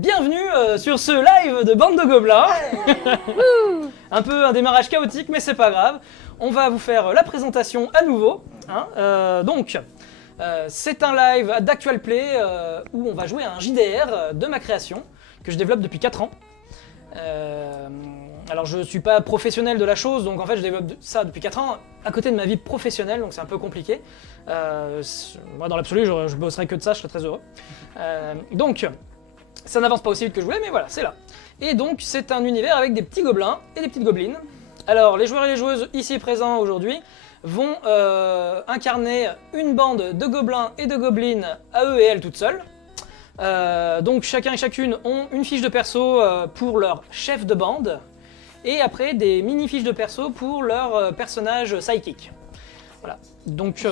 Bienvenue sur ce live de Bande de Gobelins. Un peu un démarrage chaotique, mais c'est pas grave. On va vous faire la présentation à nouveau. C'est un live d'Actual Play où on va jouer à un JDR de ma création que je développe depuis 4 ans. Alors je suis pas professionnel de la chose, donc en fait je développe ça depuis 4 ans à côté de ma vie professionnelle, donc c'est un peu compliqué. Moi dans l'absolu je bosserais que de ça, je serais très heureux. Donc ça n'avance pas aussi vite que je voulais, mais voilà, c'est là. Et donc c'est un univers avec des petits gobelins et des petites gobelines. Alors les joueurs et les joueuses ici présents aujourd'hui vont incarner une bande de gobelins et de gobelines à eux et elles toutes seules. Donc chacun et chacune ont une fiche de perso pour leur chef de bande et après des mini fiches de perso pour leur personnage sidekick. Voilà. Donc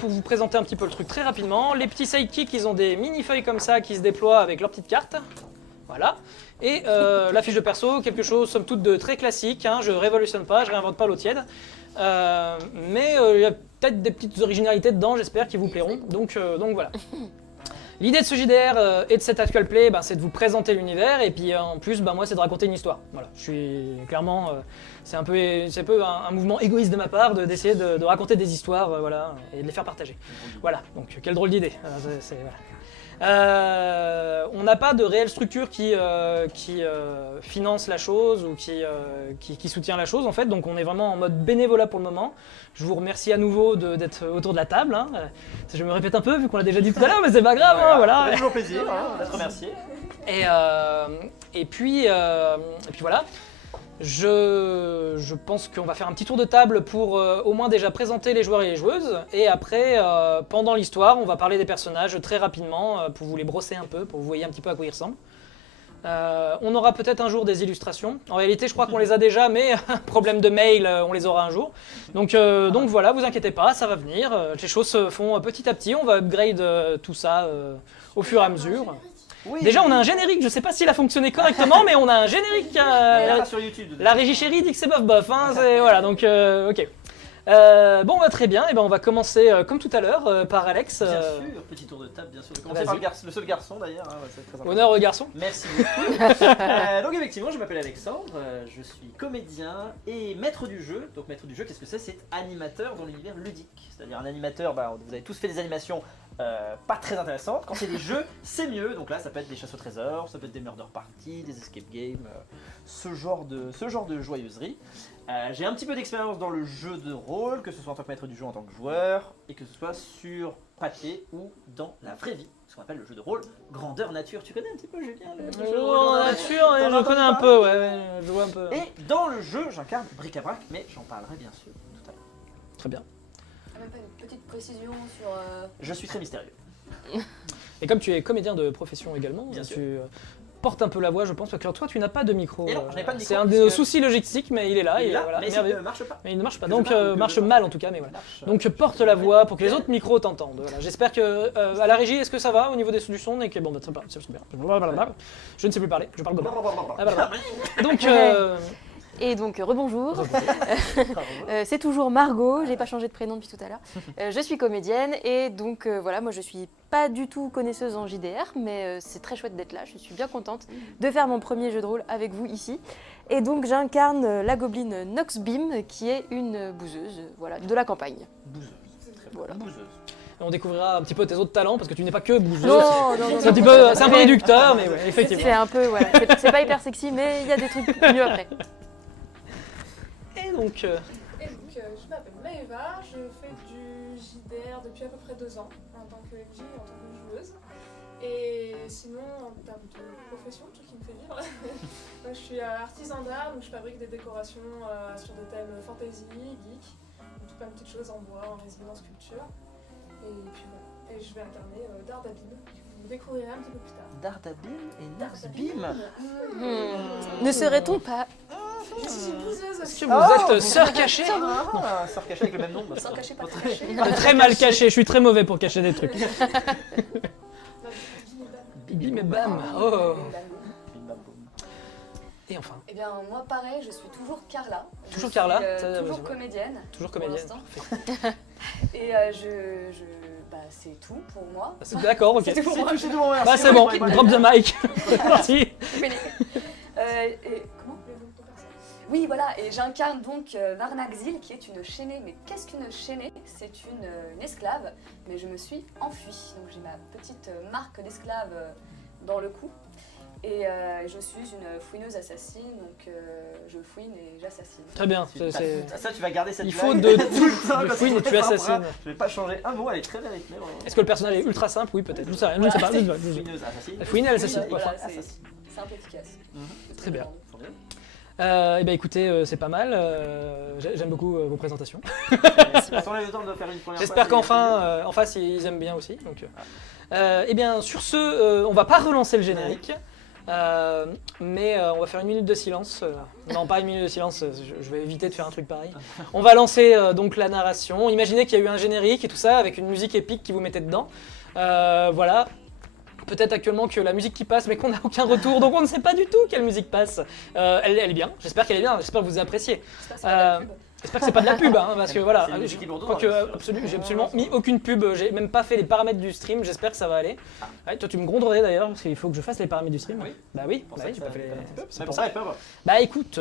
pour vous présenter un petit peu le truc très rapidement, les petits sidekicks ils ont des mini feuilles comme ça qui se déploient avec leurs petites cartes. Voilà. Et la fiche de perso, quelque chose somme toute de très classique, hein, je révolutionne pas, je réinvente pas l'eau tiède. Mais il y a peut-être des petites originalités dedans, j'espère, qui vous plairont. Donc voilà. L'idée de ce JDR et de cet Actual Play, c'est de vous présenter l'univers et puis en plus, moi, c'est de raconter une histoire. Voilà, je suis clairement, c'est un peu un mouvement égoïste de ma part d'essayer de raconter des histoires, voilà, et de les faire partager. Voilà, donc quelle drôle d'idée. On n'a pas de réelle structure qui finance la chose ou qui soutient la chose en fait, donc on est vraiment en mode bénévolat pour le moment. Je vous remercie à nouveau d'être autour de la table. Hein. Je me répète un peu vu qu'on l'a déjà dit tout à l'heure, mais c'est pas grave. Hein, voilà. C'est toujours plaisir d'être remercié. Et puis voilà. Je pense qu'on va faire un petit tour de table pour au moins déjà présenter les joueurs et les joueuses. Et après, pendant l'histoire, on va parler des personnages très rapidement pour vous les brosser un peu, pour que vous voyez un petit peu à quoi ils ressemblent. On aura peut-être un jour des illustrations. En réalité, je crois qu'on les a déjà, mais problème de mail, on les aura un jour. Donc voilà, vous inquiétez pas, ça va venir. Les choses se font petit à petit. On va upgrade tout ça au fur et à mesure. Oui. Déjà, on a un générique, je sais pas s'il a fonctionné correctement, mais on a un générique. Sur YouTube. La régie chérie dit que c'est bof bof, hein, voilà, donc ok. Très bien, et on va commencer comme tout à l'heure par Alex. Bien sûr, petit tour de table, bien sûr. Commencer par le seul garçon d'ailleurs. Hein, c'est très important. Honneur au garçon. Merci beaucoup. Donc effectivement, je m'appelle Alexandre, je suis comédien et maître du jeu. Donc maître du jeu, qu'est-ce que c'est? C'est animateur dans l'univers ludique. C'est-à-dire un animateur, vous avez tous fait des animations pas très intéressantes. Quand c'est des jeux, c'est mieux. Donc là, ça peut être des chasses au trésor, ça peut être des murder parties, des escape games, ce genre de joyeuserie. J'ai un petit peu d'expérience dans le jeu de rôle, que ce soit en tant que maître du jeu, en tant que joueur, et que ce soit sur papier ou dans la vraie vie, ce qu'on appelle le jeu de rôle grandeur nature. Tu connais un petit peu, Julien, le jeu de rôle grandeur nature? Je connais un peu, ouais, je vois un peu. Et dans le jeu, j'incarne bric-à-brac, mais j'en parlerai bien sûr tout à l'heure. Très bien. Même pas une petite précision sur... Je suis très mystérieux. Et comme tu es comédien de profession également, bien sûr. Tu portes un peu la voix, je pense, parce que toi, tu n'as pas de micro. Et non, je n'ai pas de micro. C'est un des soucis logistiques, mais il est là. Il est là, voilà, mais il ne marche pas. Mais il ne marche pas, donc marche mal en tout cas, mais voilà. Donc porte la voix pour que les autres micros t'entendent. Voilà. J'espère que à la régie, est-ce que ça va au niveau du son et que bon, c'est bien. Je ne sais plus parler, je parle de Donc Et donc rebonjour, c'est toujours Margot, j'ai pas changé de prénom depuis tout à l'heure. Je suis comédienne et donc voilà, moi je suis pas du tout connaisseuse en JDR, mais c'est très chouette d'être là, je suis bien contente de faire mon premier jeu de rôle avec vous ici. Et donc j'incarne la gobeline Noxbeam qui est une bouseuse, voilà, de la campagne. Bouseuse, voilà. Bouseuse. On découvrira un petit peu tes autres talents parce que tu n'es pas que bouseuse. Non, c'est un peu réducteur, mais ouais, effectivement. C'est un peu, voilà, c'est pas hyper sexy, mais il y a des trucs mieux après. Et donc, je m'appelle Maëva, je fais du JDR depuis à peu près 2 ans en tant que MJ et en tant que joueuse. Et sinon, en termes de profession, tout qui me fait vivre, donc, je suis artisan d'art, donc je fabrique des décorations sur des thèmes fantasy, geek, donc plein de petites choses en bois, en résine, en sculpture. Et puis voilà, et je vais incarner Dardabim, que vous découvrirez un petit peu plus tard. Dardabim et Noxbeam. Ne serait-on pas... Je suis une bouseuse aussi. est-ce que vous êtes sœur cachée? Sœur cachée avec le même nom. Sans cacher, pas caché. Très mal caché, je suis très mauvais pour cacher des trucs. Bim et bam. Oh. Et enfin. Eh bien, moi, pareil, je suis toujours Carla. Toujours Carla, Toujours comédienne. Toujours comédienne. Pour l'instant. Parfait. Et c'est tout pour moi. D'accord, ok. C'est tout pour moi. C'est tout, merci. Bah c'est bon, Ouais, drop the mic. C'est parti. Et comment? Les noms de personnes. Oui, voilà, et j'incarne donc Varnaxil, qui est une chaînée. Mais qu'est-ce qu'une chaînée? C'est une esclave, mais je me suis enfuie. Donc j'ai ma petite marque d'esclave dans le cou. Et je suis une fouineuse assassine, donc je fouine et j'assassine. Très bien. Ça, tu vas garder cette Il faut blague de tout le temps. je quand fouine c'est et tu très simple, assassines. Je vais pas changer un mot, elle est très bien rythmée. vraiment. Est-ce que le personnage est ultra simple? Oui, peut-être. Je sais rien, je ne sais pas. Je ne sais pas. Fouineuse, assassine. Elle fouine, elle assassine. Voilà, Voilà, c'est assassine. simple et efficace. Très bien. Faut bien. Eh bien écoutez, c'est pas mal. J'aime beaucoup vos présentations. On a le temps de faire une première J'espère fois, qu'enfin, en face, ils aiment bien aussi. Donc, eh bien, sur ce, on va pas relancer le générique. Mais on va faire 1 minute de silence. Non, pas 1 minute de silence, je vais éviter de faire un truc pareil. On va lancer donc la narration. Imaginez qu'il y a eu un générique et tout ça, avec une musique épique qui vous mettait dedans. Voilà. Peut-être actuellement que la musique qui passe, mais qu'on n'a aucun retour, donc on ne sait pas du tout quelle musique passe. Elle est bien, j'espère qu'elle est bien, j'espère que vous appréciez. J'espère que c'est pas de la pub, hein, parce que voilà, C'est une musique qui je lourde, crois que j'ai absolument mis aucune pub, j'ai même pas fait les paramètres du stream, j'espère que ça va aller. Ouais, toi tu me gronderais d'ailleurs, parce qu'il faut que je fasse les paramètres du stream. Oui. Bah oui, Pour bah ça oui, que j'ai pas fait les... C'est c'est pour pour ça, ça. pas. Bah écoute,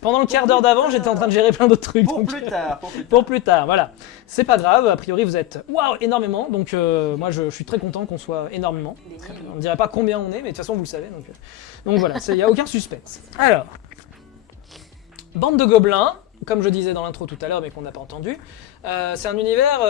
pendant le quart d'heure d'avant, j'étais en train de gérer plein d'autres trucs. Pour donc, plus tard. pour plus tard, voilà. C'est pas grave, a priori vous êtes waouh énormément, donc moi je suis très content qu'on soit énormément. On ne dirait pas combien on est, mais de toute façon vous le savez, donc voilà, il n'y a aucun suspense. Alors, bande de gobelins, comme je disais dans l'intro tout à l'heure, mais qu'on n'a pas entendu, c'est un univers,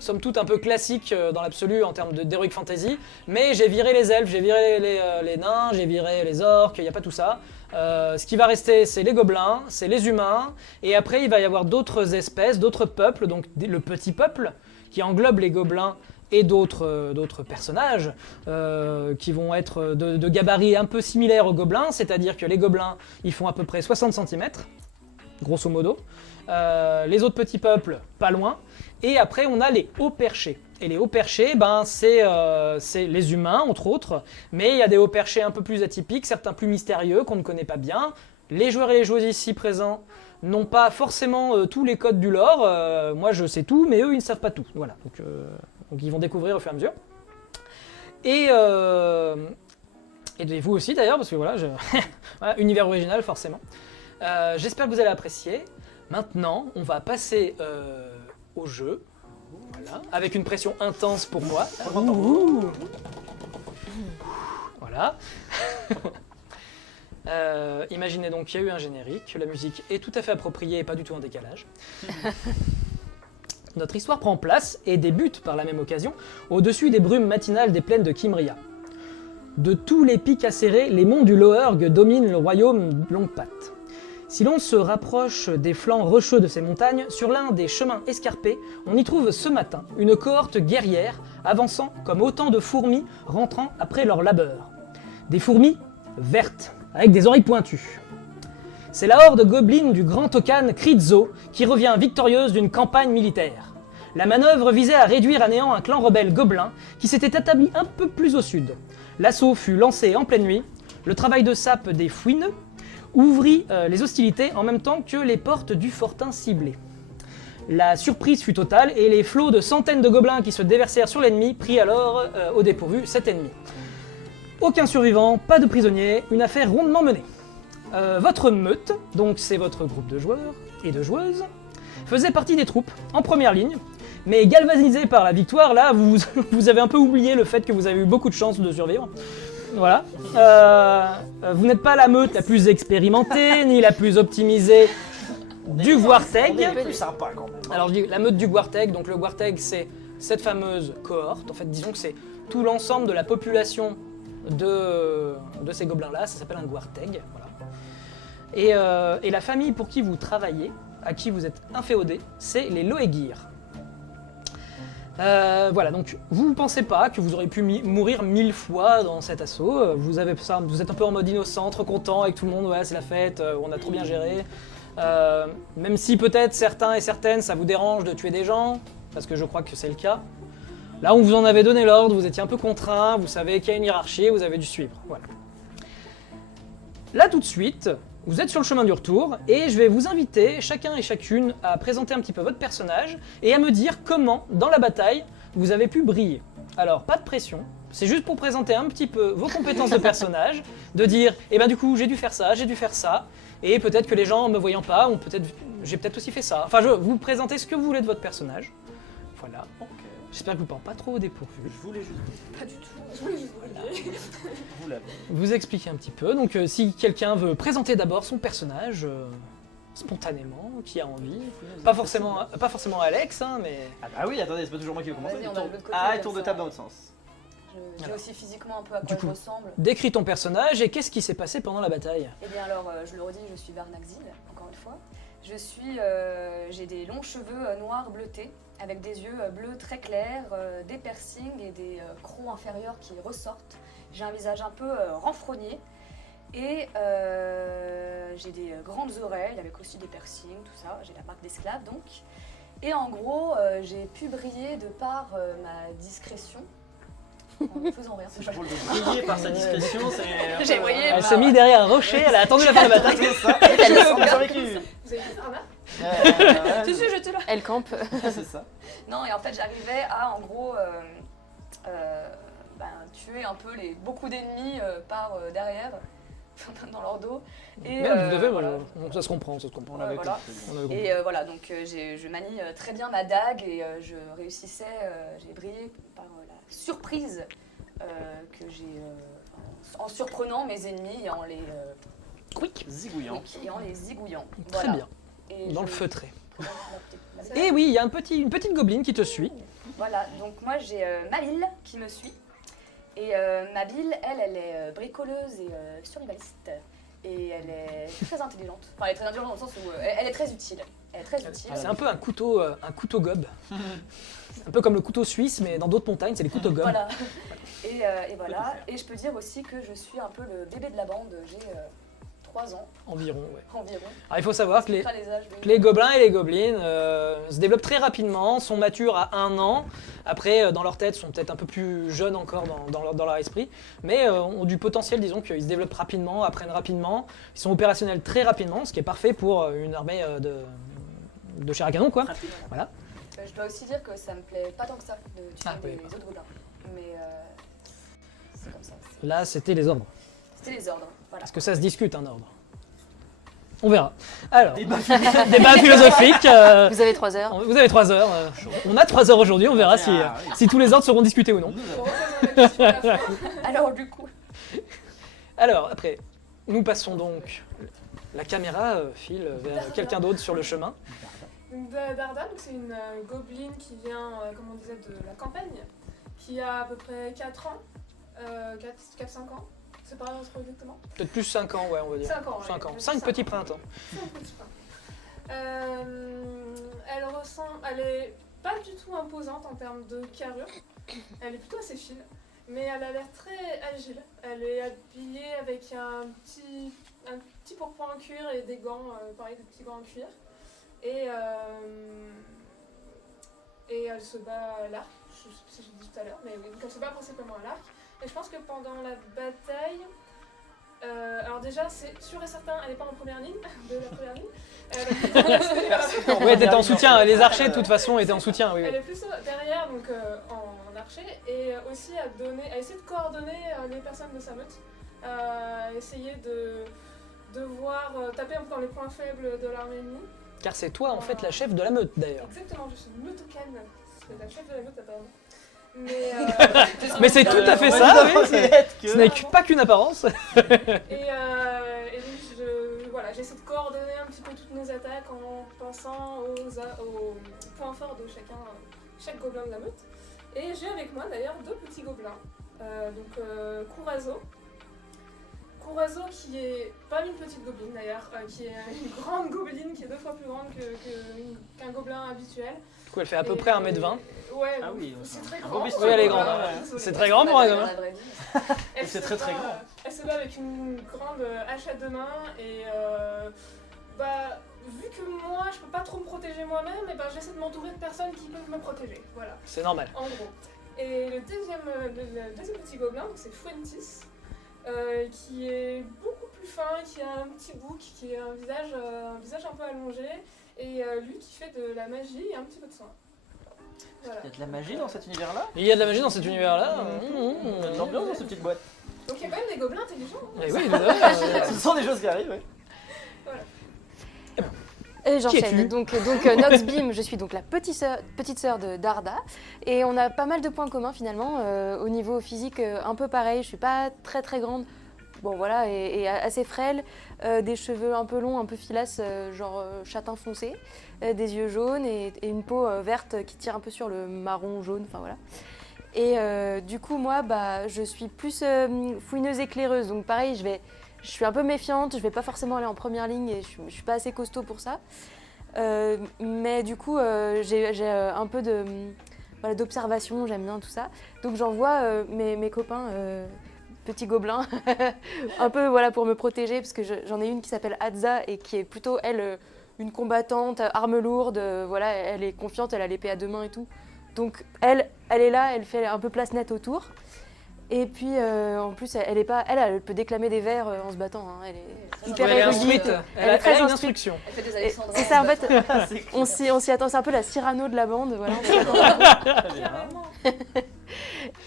somme toute, un peu classique dans l'absolu en termes d'heroic fantasy, mais j'ai viré les elfes, j'ai viré les nains, j'ai viré les orques, il n'y a pas tout ça. Ce qui va rester, c'est les gobelins, c'est les humains, et après il va y avoir d'autres espèces, d'autres peuples, donc le petit peuple, qui englobe les gobelins et d'autres personnages qui vont être de gabarits un peu similaires aux gobelins, c'est-à-dire que les gobelins, ils font à peu près 60 cm, grosso modo. Les autres petits peuples, pas loin. Et après, on a les hauts perchés. Et les hauts perchés, ben, c'est les humains, entre autres. Mais il y a des hauts perchés un peu plus atypiques, certains plus mystérieux, qu'on ne connaît pas bien. Les joueurs et les joueuses ici présents n'ont pas forcément tous les codes du lore. Moi, je sais tout, mais eux, ils ne savent pas tout. Voilà. Donc ils vont découvrir au fur et à mesure. Et vous aussi, d'ailleurs, parce que voilà, voilà, univers original, forcément. J'espère que vous allez apprécier. Maintenant, on va passer au jeu, voilà, avec une pression intense pour moi. Ouh. Voilà. Imaginez donc qu'il y a eu un générique, la musique est tout à fait appropriée et pas du tout en décalage. Notre histoire prend place et débute par la même occasion au-dessus des brumes matinales des plaines de Kimria. De tous les pics acérés, les monts du Loerg dominent le royaume Longue Patte. Si l'on se rapproche des flancs rocheux de ces montagnes, sur l'un des chemins escarpés, on y trouve ce matin une cohorte guerrière avançant comme autant de fourmis rentrant après leur labeur. Des fourmis vertes, avec des oreilles pointues. C'est la horde gobline du grand Tokan Kritzo qui revient victorieuse d'une campagne militaire. La manœuvre visait à réduire à néant un clan rebelle gobelin qui s'était établi un peu plus au sud. L'assaut fut lancé en pleine nuit, le travail de sape des fouineux ouvrit les hostilités en même temps que les portes du fortin ciblé. La surprise fut totale et les flots de centaines de gobelins qui se déversèrent sur l'ennemi prit alors au dépourvu cet ennemi. Aucun survivant, pas de prisonniers, une affaire rondement menée. Votre meute, donc c'est votre groupe de joueurs et de joueuses, faisait partie des troupes, en première ligne, mais galvanisé par la victoire, là, vous avez un peu oublié le fait que vous avez eu beaucoup de chances de survivre. Voilà. Vous n'êtes pas la meute la plus expérimentée, ni la plus optimisée du Gwarteg. On est plus sympa quand même. Alors je dis la meute du Gwarteg, donc le Gwarteg c'est cette fameuse cohorte, en fait disons que c'est tout l'ensemble de la population de ces gobelins-là, ça s'appelle un Gwarteg, voilà. Et la famille pour qui vous travaillez, à qui vous êtes inféodé, c'est les Loegir. Voilà, donc vous ne pensez pas que vous aurez pu mourir 1000 fois dans cet assaut, vous êtes un peu en mode innocent, trop content avec tout le monde, ouais, c'est la fête, on a trop bien géré. Même si peut-être certains et certaines ça vous dérange de tuer des gens, parce que je crois que c'est le cas. Là on vous en avait donné l'ordre, vous étiez un peu contraint, vous savez qu'il y a une hiérarchie, vous avez dû suivre. Voilà. Là tout de suite, Vous êtes sur le chemin du retour et je vais vous inviter chacun et chacune à présenter un petit peu votre personnage et à me dire comment, dans la bataille, vous avez pu briller. Alors, pas de pression, c'est juste pour présenter un petit peu vos compétences de personnage, de dire, eh ben du coup, j'ai dû faire ça, et peut-être que les gens me voyant pas, ont peut-être, j'ai peut-être aussi fait ça. Enfin, vous présentez ce que vous voulez de votre personnage. Voilà. Ok. J'espère que vous ne parlez pas trop au dépourvu. Je voulais juste. Pas du tout. Je voulais juste vous le dire. Vous l'avez. Vous expliquer un petit peu. Donc, si quelqu'un veut présenter d'abord son personnage, spontanément, qui a envie. Pas forcément Alex, hein, mais... Ah oui, attendez, c'est pas toujours moi qui vais commencer. Vas-y, on va de l'autre côté, Ah, et comme tour de ça. table dans l'autre sens. Je dis Alors. aussi physiquement un peu à Du quoi coup. je ressemble. Décris ton personnage et qu'est-ce qui s'est passé pendant la bataille. Eh bien alors, je le redis, je suis Varnaxil, encore une fois. J'ai des longs cheveux noirs bleutés, avec des yeux bleus très clairs, des piercings et des crocs inférieurs qui ressortent. J'ai un visage un peu renfrogné et j'ai des grandes oreilles avec aussi des piercings, tout ça. J'ai la marque d'esclave donc. Et en gros, j'ai pu briller de par ma discrétion. En ne faisant rien. C'est pour le briller par sa discrétion, c'est. J'ai brillé Elle par- s'est mise derrière un rocher, elle a attendu la fin de la bataille. C'est ça. Elle a survécu. Vous avez fait Arna? Tu sais, j'étais là. Elle campe. C'est ça. Non, et en fait, j'arrivais à, en gros, tuer un peu beaucoup d'ennemis par derrière, dans leur dos. Et, Même, tout à fait, voilà. ça se comprend, ça se comprend. On avait Voilà. compris. On avait compris. Et voilà, donc je manie très bien ma dague et je réussissais, j'ai brillé par la surprise que j'ai en surprenant mes ennemis et en les Zigouillant. zigouillant. Très Voilà. bien, Et dans le je- feutré. la petite- Et oui, il y a une petite gobeline qui te suit. Voilà, donc moi j'ai Mabille qui me suit. Et Mabille, elle est bricoleuse et survivaliste. Et elle est très intelligente. Enfin, elle est très intelligente dans le sens où elle est très utile. Elle est très utile. C'est un peu un couteau gobe. Un peu comme le couteau suisse, mais dans d'autres montagnes, c'est les couteaux gobes. Voilà. Et voilà. Et je peux dire aussi que je suis un peu le bébé de la bande. J'ai 3 ans Environ, ouais. environ. Alors, il faut savoir que Pas les âges de- les gobelins et les gobelines se développent très rapidement, sont matures à 1 an. Après, dans leur tête, sont peut-être un peu plus jeunes encore dans leur esprit, mais ont du potentiel, disons qu'ils se développent rapidement, apprennent rapidement. Ils sont opérationnels très rapidement, ce qui est parfait pour une armée de chair à canon, quoi. Rapide. Voilà. Je dois aussi dire que ça me plaît pas tant que ça de tuer Ah, oui, des d'accord. autres gobelins. Mais c'est comme ça. Là, c'était les ordres. C'était les ordres. Voilà. Parce que ça se discute, un ordre. On verra. Alors, Débat. débat philosophique. Vous avez 3 heures. Vous avez 3 heures. On a 3 heures aujourd'hui, on verra Ah, oui. si tous les ordres seront discutés ou non. Nous On avons- refaisant la question à la fin. Alors du coup, Alors, après, nous passons donc. La caméra file vers quelqu'un d'autre sur le chemin. Donc, Darda, donc c'est une gobeline qui vient, comme on disait, de la campagne, qui a à peu près 4 ans, 4-5 ans, c'est pas trop exactement. Peut-être plus 5 ans, ouais, on va dire. 5 ans. 5 ans. ouais, 5 5 petits ans. printemps. C'est un petit pain. Elle est pas du tout imposante en termes de carrure, elle est plutôt assez fine, mais elle a l'air très agile. Elle est habillée avec un petit pourpoint en cuir et des gants, pareil, des petits gants en cuir. Et elle se bat à l'arc, je sais plus si j'ai dit tout à l'heure, mais oui, donc elle se bat principalement à l'arc. Et je pense que pendant la bataille, alors déjà, c'est sûr et certain, elle n'est pas en première ligne, de la première ligne. Ouais, t'étais en soutien. Les archers, de toute façon, étaient en soutien, oui. Elle est plus derrière, donc en archer, et aussi à essayer de coordonner les personnes de sa meute, à essayer de voir, taper un peu dans les points faibles de l'armée ennemie. Car c'est toi, en fait, la chef de la meute, d'ailleurs. Exactement, je suis une meutocane, c'est la chef de la meute apparemment. Mais c'est tout à fait Ouais, ça, je dois oui. reconnaître que- Ce n'est pas qu'une apparence. Et donc j'essaie de coordonner un petit peu toutes mes attaques en pensant aux points forts de chaque gobelin de la meute. Et j'ai avec moi d'ailleurs 2 petits gobelins. Courazo qui est pas une petite gobeline d'ailleurs, qui est une grande gobeline qui est 2 fois plus grande qu'un gobelin habituel. Du coup, elle fait à peu près 1m20. Ouais, Ah oui, c'est très un grand. beau bestiau. Oui, elle est grande. Désolée. C'est très grand pour un dans gamin. la vraie vie. Elle C'est se très, très bat- grand. Elle se bat avec une grande hache à 2 mains et vu que moi je peux pas trop me protéger moi-même, et j'essaie de m'entourer de personnes qui peuvent me protéger. Voilà, C'est normal. en gros. Et le deuxième petit gobelin, donc c'est Fuentis, qui est beaucoup plus plus fin, qui a un petit bouc, qui a un visage un peu allongé, et lui qui fait de la magie et un petit peu de soin. Voilà. Il y a de la magie dans cet univers-là. Il y a de la magie dans cet univers-là. Il y a de l'ambiance dans cette petite boîte. Donc il y a quand même des gobelins intelligents. Hein. Eh oui, désolé. Ce sont des choses qui arrivent, oui. Et Qui j'enchaîne. es-tu Donc Noxbeam, je suis donc la petite sœur de Darda. Et on a pas mal de points communs finalement. Au niveau physique, un peu pareil. Je suis pas très très grande. Bon voilà, et assez frêle. Des cheveux un peu longs, un peu filasses, genre châtain foncé. Des yeux jaunes et une peau verte qui tire un peu sur le marron jaune. Enfin voilà. Et du coup, moi, je suis plus fouineuse éclaireuse. Donc pareil, je suis un peu méfiante, je vais pas forcément aller en première ligne et je suis pas assez costaud pour ça. Mais du coup, j'ai un peu d'observation, j'aime bien tout ça. Donc j'envoie mes copains, petits gobelins, un peu pour me protéger, parce que j'en ai une qui s'appelle Hadza et qui est plutôt, elle, une combattante, arme lourde, elle est confiante, elle a l'épée à 2 mains et tout. Donc elle est là, elle fait un peu place nette autour. Et puis en plus, elle peut déclamer des vers en se battant. Hein. Elle est hyper Elle est érudite. instruite. Elle a très une instruite. instruction. Elle fait des Et Alexandrins. c'est ça en fait, on s'y attend, c'est un peu la Cyrano de la bande. Voilà, on s'y attend. Très bien. Carrément.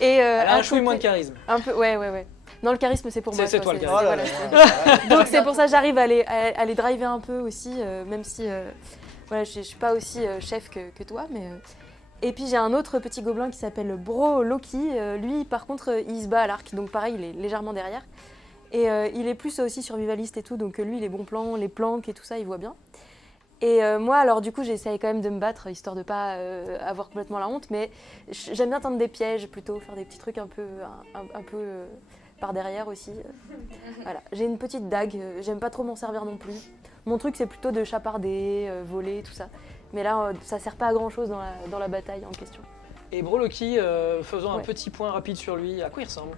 Et Elle a un à chouille côté- moins de charisme. Un peu, ouais. Non, le charisme c'est pour moi. C'est quoi, toi le Oh là charisme. là. Donc c'est pour ça que j'arrive à les driver un peu aussi, même si je suis pas aussi chef que toi. Mais, Et puis j'ai un autre petit gobelin qui s'appelle Bro Loki. Lui par contre il se bat à l'arc, donc pareil il est légèrement derrière. Et il est plus aussi survivaliste et tout, donc lui les bons plans, les planques et tout ça il voit bien. Et moi alors du coup j'essaye quand même de me battre histoire de pas avoir complètement la honte, mais j'aime bien tendre des pièges plutôt, faire des petits trucs un peu par derrière aussi. Voilà. J'ai une petite dague, j'aime pas trop m'en servir non plus. Mon truc c'est plutôt de chaparder, voler, tout ça. Mais là ça sert pas à grand chose dans la bataille en question. Et Broloki, faisons un Ouais. petit point rapide sur lui. À quoi il ressemble?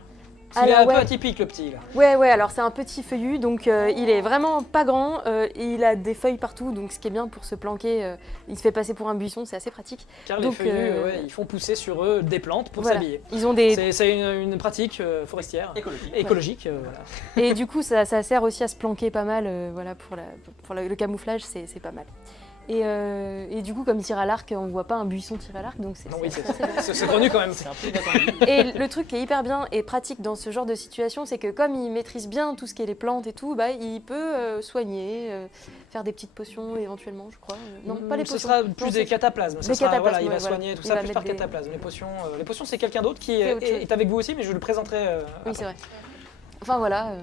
Alors, Il est un peu ouais. atypique le petit là. Ouais, alors c'est un petit feuillu, donc il est vraiment pas grand, et il a des feuilles partout, donc ce qui est bien pour se planquer, il se fait passer pour un buisson, c'est assez pratique. Car Donc, les feuillus, ils font pousser sur eux des plantes pour Voilà. s'habiller. Ils ont des... C'est une pratique forestière, Écologique. écologique. Voilà. Et du coup ça sert aussi à se planquer pas mal, pour le camouflage, c'est pas mal. Et du coup comme il tire à l'arc, on voit pas un buisson tirer à l'arc, donc c'est Non, oui, assez bien. c'est connu quand même. C'est un peu inattendu. Et le truc qui est hyper bien et pratique dans ce genre de situation, c'est que comme il maîtrise bien tout ce qui est les plantes et tout, il peut soigner, faire des petites potions éventuellement, je crois. Non, pas les Ce potions. sera Non, plus c'est- des cataplasmes. Des Voilà, cataplasmes, il va ouais, voilà. soigner tout Il ça va plus par mettre des- cataplasme. Les potions c'est quelqu'un d'autre qui C'est autre chose. est avec vous aussi, mais je le présenterai. Oui, c'est vrai. Enfin voilà.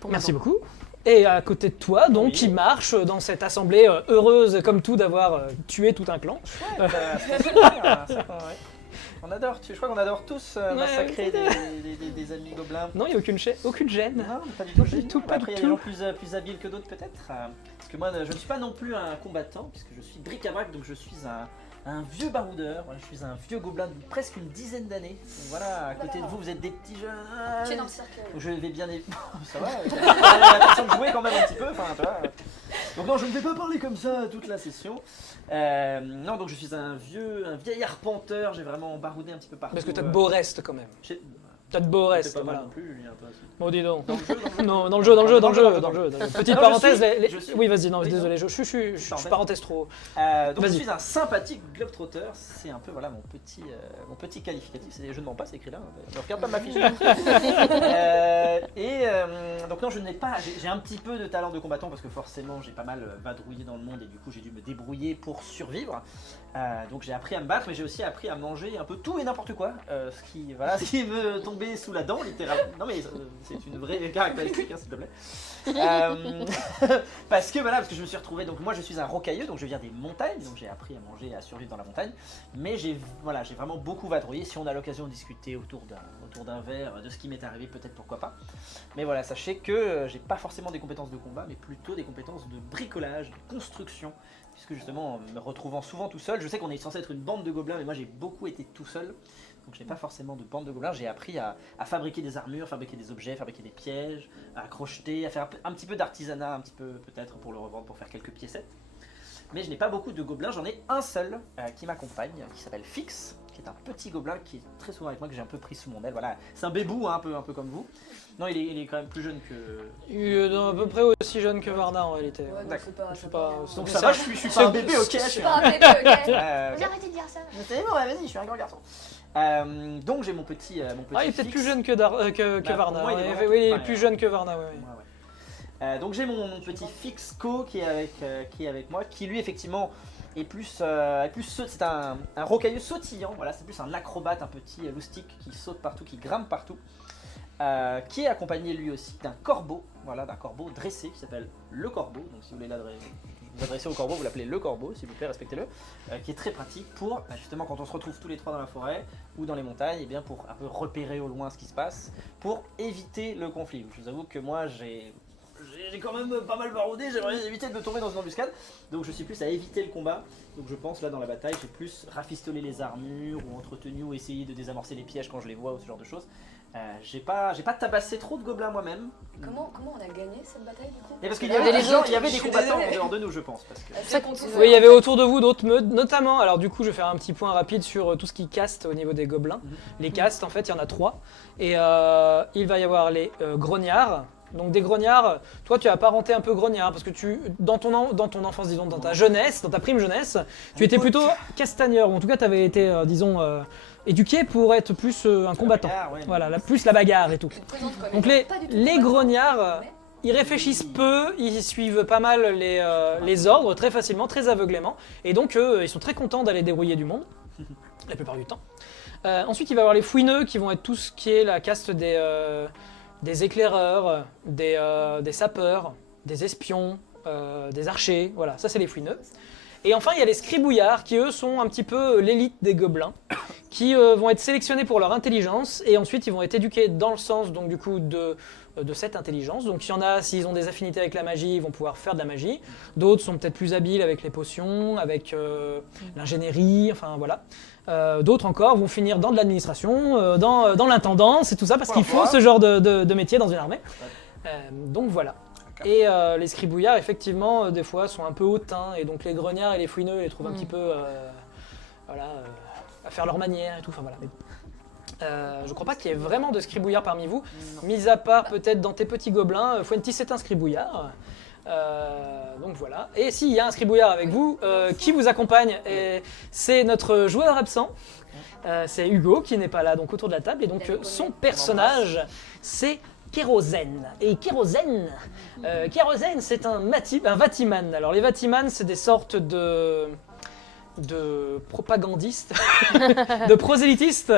Pour Merci maintenant. beaucoup. Et à côté de toi, donc, Oui. qui marche dans cette assemblée heureuse comme tout d'avoir tué tout un clan. C'est super, c'est pas vrai. On adore, je crois qu'on adore tous massacrer Ouais. des amis gobelins. Non, il n'y a aucune gêne. Non, pas du tout. Pas du tout, pas Après, du il y a des tout. gens plus habiles que d'autres peut-être. Parce que moi, je ne suis pas non plus un combattant, puisque je suis bric-à-brac, donc je suis un vieux baroudeur. Voilà, je suis un vieux gobelin de presque une dizaine d'années. Donc voilà, à côté de vous, vous êtes des petits jeunes. Tu es dans le cercle. Donc je vais bien. Ça va, j'ai l'impression de jouer quand même un petit peu. Enfin, tu vois. Donc non, je ne vais pas parler comme ça toute la session. Non, donc je suis un vieil arpenteur. J'ai vraiment baroudé un petit peu partout. Parce que t'as de beaux restes quand même. J'ai- T'as de beaux C'est restes, pas mal voilà. non plus, Julien, toi aussi. Bon, dis donc. Dans le jeu, Non, dans le jeu. Petite Alors, parenthèse. je suis- Oui, vas-y, non, Oui, désolé, je suis parenthèse trop. Donc je Vas-y. suis un sympathique globetrotter, c'est un peu voilà mon petit qualificatif, je ne mens pas, c'est écrit là, ne regarde pas ma fiche. Donc non, je n'ai pas, j'ai un petit peu de talent de combattant parce que forcément j'ai pas mal vadrouillé dans le monde et du coup j'ai dû me débrouiller pour survivre. Donc j'ai appris à me battre, mais j'ai aussi appris à manger un peu tout et n'importe quoi, ce qui me tombait sous la dent littéralement. Non mais c'est une vraie caractéristique, hein, s'il te plaît. Parce que je me suis retrouvé, donc moi je suis un rocailleux, donc je viens des montagnes, donc j'ai appris à manger et à survivre dans la montagne, mais j'ai vraiment beaucoup vadrouillé. Si on a l'occasion de discuter autour d'un verre de ce qui m'est arrivé, peut-être pourquoi pas. Mais voilà, sachez que j'ai pas forcément des compétences de combat, mais plutôt des compétences de bricolage, de construction, puisque justement, en me retrouvant souvent tout seul, je sais qu'on est censé être une bande de gobelins, mais moi j'ai beaucoup été tout seul, donc je n'ai pas forcément de bande de gobelins. J'ai appris à fabriquer des armures, fabriquer des objets, fabriquer des pièges, à crocheter, à faire un petit peu d'artisanat, un petit peu peut-être pour le revendre, pour faire quelques piécettes. Mais je n'ai pas beaucoup de gobelins, j'en ai un seul qui m'accompagne, qui s'appelle Fix, qui qui est un petit gobelin qui est très souvent avec moi, que j'ai un peu pris sous mon aile. Voilà, c'est un bébou, hein, un peu comme vous. Non, il est quand même plus jeune que. À peu près aussi jeune que Varna en réalité. Ouais, non, D'accord. c'est pas. C'est pas. Donc c'est ça ça. va, je suis pas un bébé, ok. C'est pas un bébé, ok. Ok. Vous arrêtez de dire ça. C'est bon, ouais, vas-y, je suis un grand garçon. Donc j'ai mon petit. Ah, il est peut-être fixe. plus jeune que Bah, Varna. pour moi, il est Ouais, vraiment oui, il est pareil, plus hein. jeune que Varna. Ouais. Ouais. Donc j'ai mon petit Fixco qui est avec moi, qui lui effectivement est plus, c'est un rocailleux sautillant, voilà, c'est plus un acrobate, un petit loustic qui saute partout, qui grimpe partout, qui est accompagné lui aussi d'un corbeau, voilà, d'un corbeau dressé qui s'appelle le corbeau. Donc si vous voulez vous adresser au corbeau, vous l'appelez le corbeau, s'il vous plaît, respectez-le, qui est très pratique pour justement quand on se retrouve tous les trois dans la forêt ou dans les montagnes, et bien pour un peu repérer au loin ce qui se passe, pour éviter le conflit. Je vous avoue que moi j'ai quand même pas mal baroudé, j'aimerais éviter de tomber dans une embuscade, donc je suis plus à éviter le combat. Donc je pense là dans la bataille, j'ai plus rafistolé les armures ou entretenu ou essayé de désamorcer les pièges quand je les vois ou ce genre de choses. J'ai pas tabassé trop de gobelins moi-même. Comment on a gagné cette bataille du coup? Et parce qu'il y Il y avait avait des les gens, autres, il y avait je des suis combattants en désolée. dehors de nous, je pense. Parce que... Ça compte. Oui, il y avait autour de vous d'autres meutes, notamment. Alors du coup, je vais faire un petit point rapide sur tout ce qui caste au niveau des gobelins. Les castes, en fait, il y en a 3. Et il va y avoir les grognards. Donc des grognards, toi tu as apparenté un peu grognard parce que dans ton enfance, disons, dans ta jeunesse, dans ta prime jeunesse, tu étais plutôt castagneur, ou en tout cas tu avais été, éduqué pour être plus un combattant. bagarre, ouais. Voilà, plus la bagarre et tout. Tu te présentes comme Donc étant pas du tout les combattant, grognards, mais- ils réfléchissent peu, ils suivent pas mal les ordres très facilement, très aveuglément, et donc ils sont très contents d'aller dérouiller du monde, la plupart du temps. Ensuite il va y avoir les fouineux qui vont être tout ce qui est la caste des éclaireurs, des sapeurs, des espions, des archers, voilà, ça c'est les fouineux. Et enfin, il y a les scribouillards qui, eux, sont un petit peu l'élite des gobelins, qui vont être sélectionnés pour leur intelligence, et ensuite ils vont être éduqués dans le sens, donc du coup, de cette intelligence. Donc il y en a, s'ils ont des affinités avec la magie, ils vont pouvoir faire de la magie. D'autres sont peut-être plus habiles avec les potions, avec l'ingénierie, enfin voilà. D'autres encore vont finir dans de l'administration, dans l'intendance et tout ça, parce qu'il faut ce genre de métier dans une armée. Donc voilà. Et les scribouillards, effectivement, des fois, sont un peu hautains, et donc les grognards et les fouineux, ils les trouvent un petit peu, à faire leur manière et tout, enfin voilà. Mais, je crois pas qu'il y ait vraiment de scribouillards parmi vous, mis à part peut-être dans tes petits gobelins. Fuentis est un scribouillard. Donc voilà. Et s'il y a un scribouillard avec vous, qui vous accompagne, et c'est notre joueur absent. C'est Hugo qui n'est pas là donc autour de la table, et donc son personnage c'est Kérosène. Et Kérosène, c'est un vatiman. Alors les vatimans, c'est des sortes de propagandistes, de prosélytistes.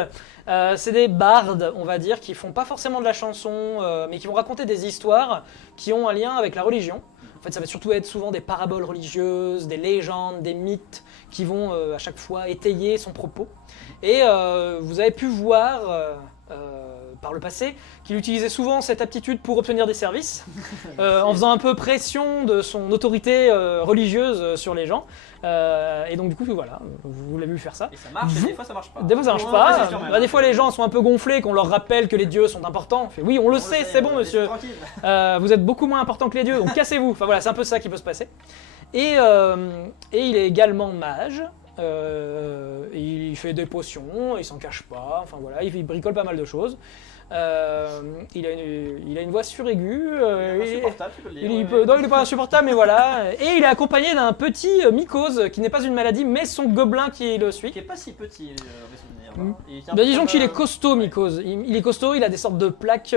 C'est des bardes, on va dire, qui font pas forcément de la chanson, mais qui vont raconter des histoires qui ont un lien avec la religion. En fait, ça va surtout être souvent des paraboles religieuses, des légendes, des mythes qui vont à chaque fois étayer son propos. Et vous avez pu voir par le passé qu'il utilisait souvent cette aptitude pour obtenir des services, en faisant un peu pression de son autorité religieuse sur les gens. Et donc du coup, voilà, vous l'avez vu faire ça. Et ça marche, et des fois ça marche pas. Des fois ça marche Ouais, pas. c'est sûr, même. Bah, des fois les gens sont un peu gonflés, qu'on leur rappelle que les dieux sont importants. On fait, oui, on le sait, c'est bon monsieur. Tranquille. Vous êtes beaucoup moins important que les dieux, donc cassez-vous. Enfin voilà, c'est un peu ça qui peut se passer. Et il est également mage. Il fait des potions, il s'en cache pas. Enfin voilà, il bricole pas mal de choses. Il a une voix suraiguë. Insupportable, tu peux le dire. Non, il n'est pas insupportable, mais voilà. Et il est accompagné d'un petit mycose qui n'est pas une maladie, mais son gobelin qui le suit. Qui est pas si petit, mes souvenirs. Mm. Il tient Bah, disons pas- qu'il est costaud, mycose. Il est costaud, il a des sortes de plaques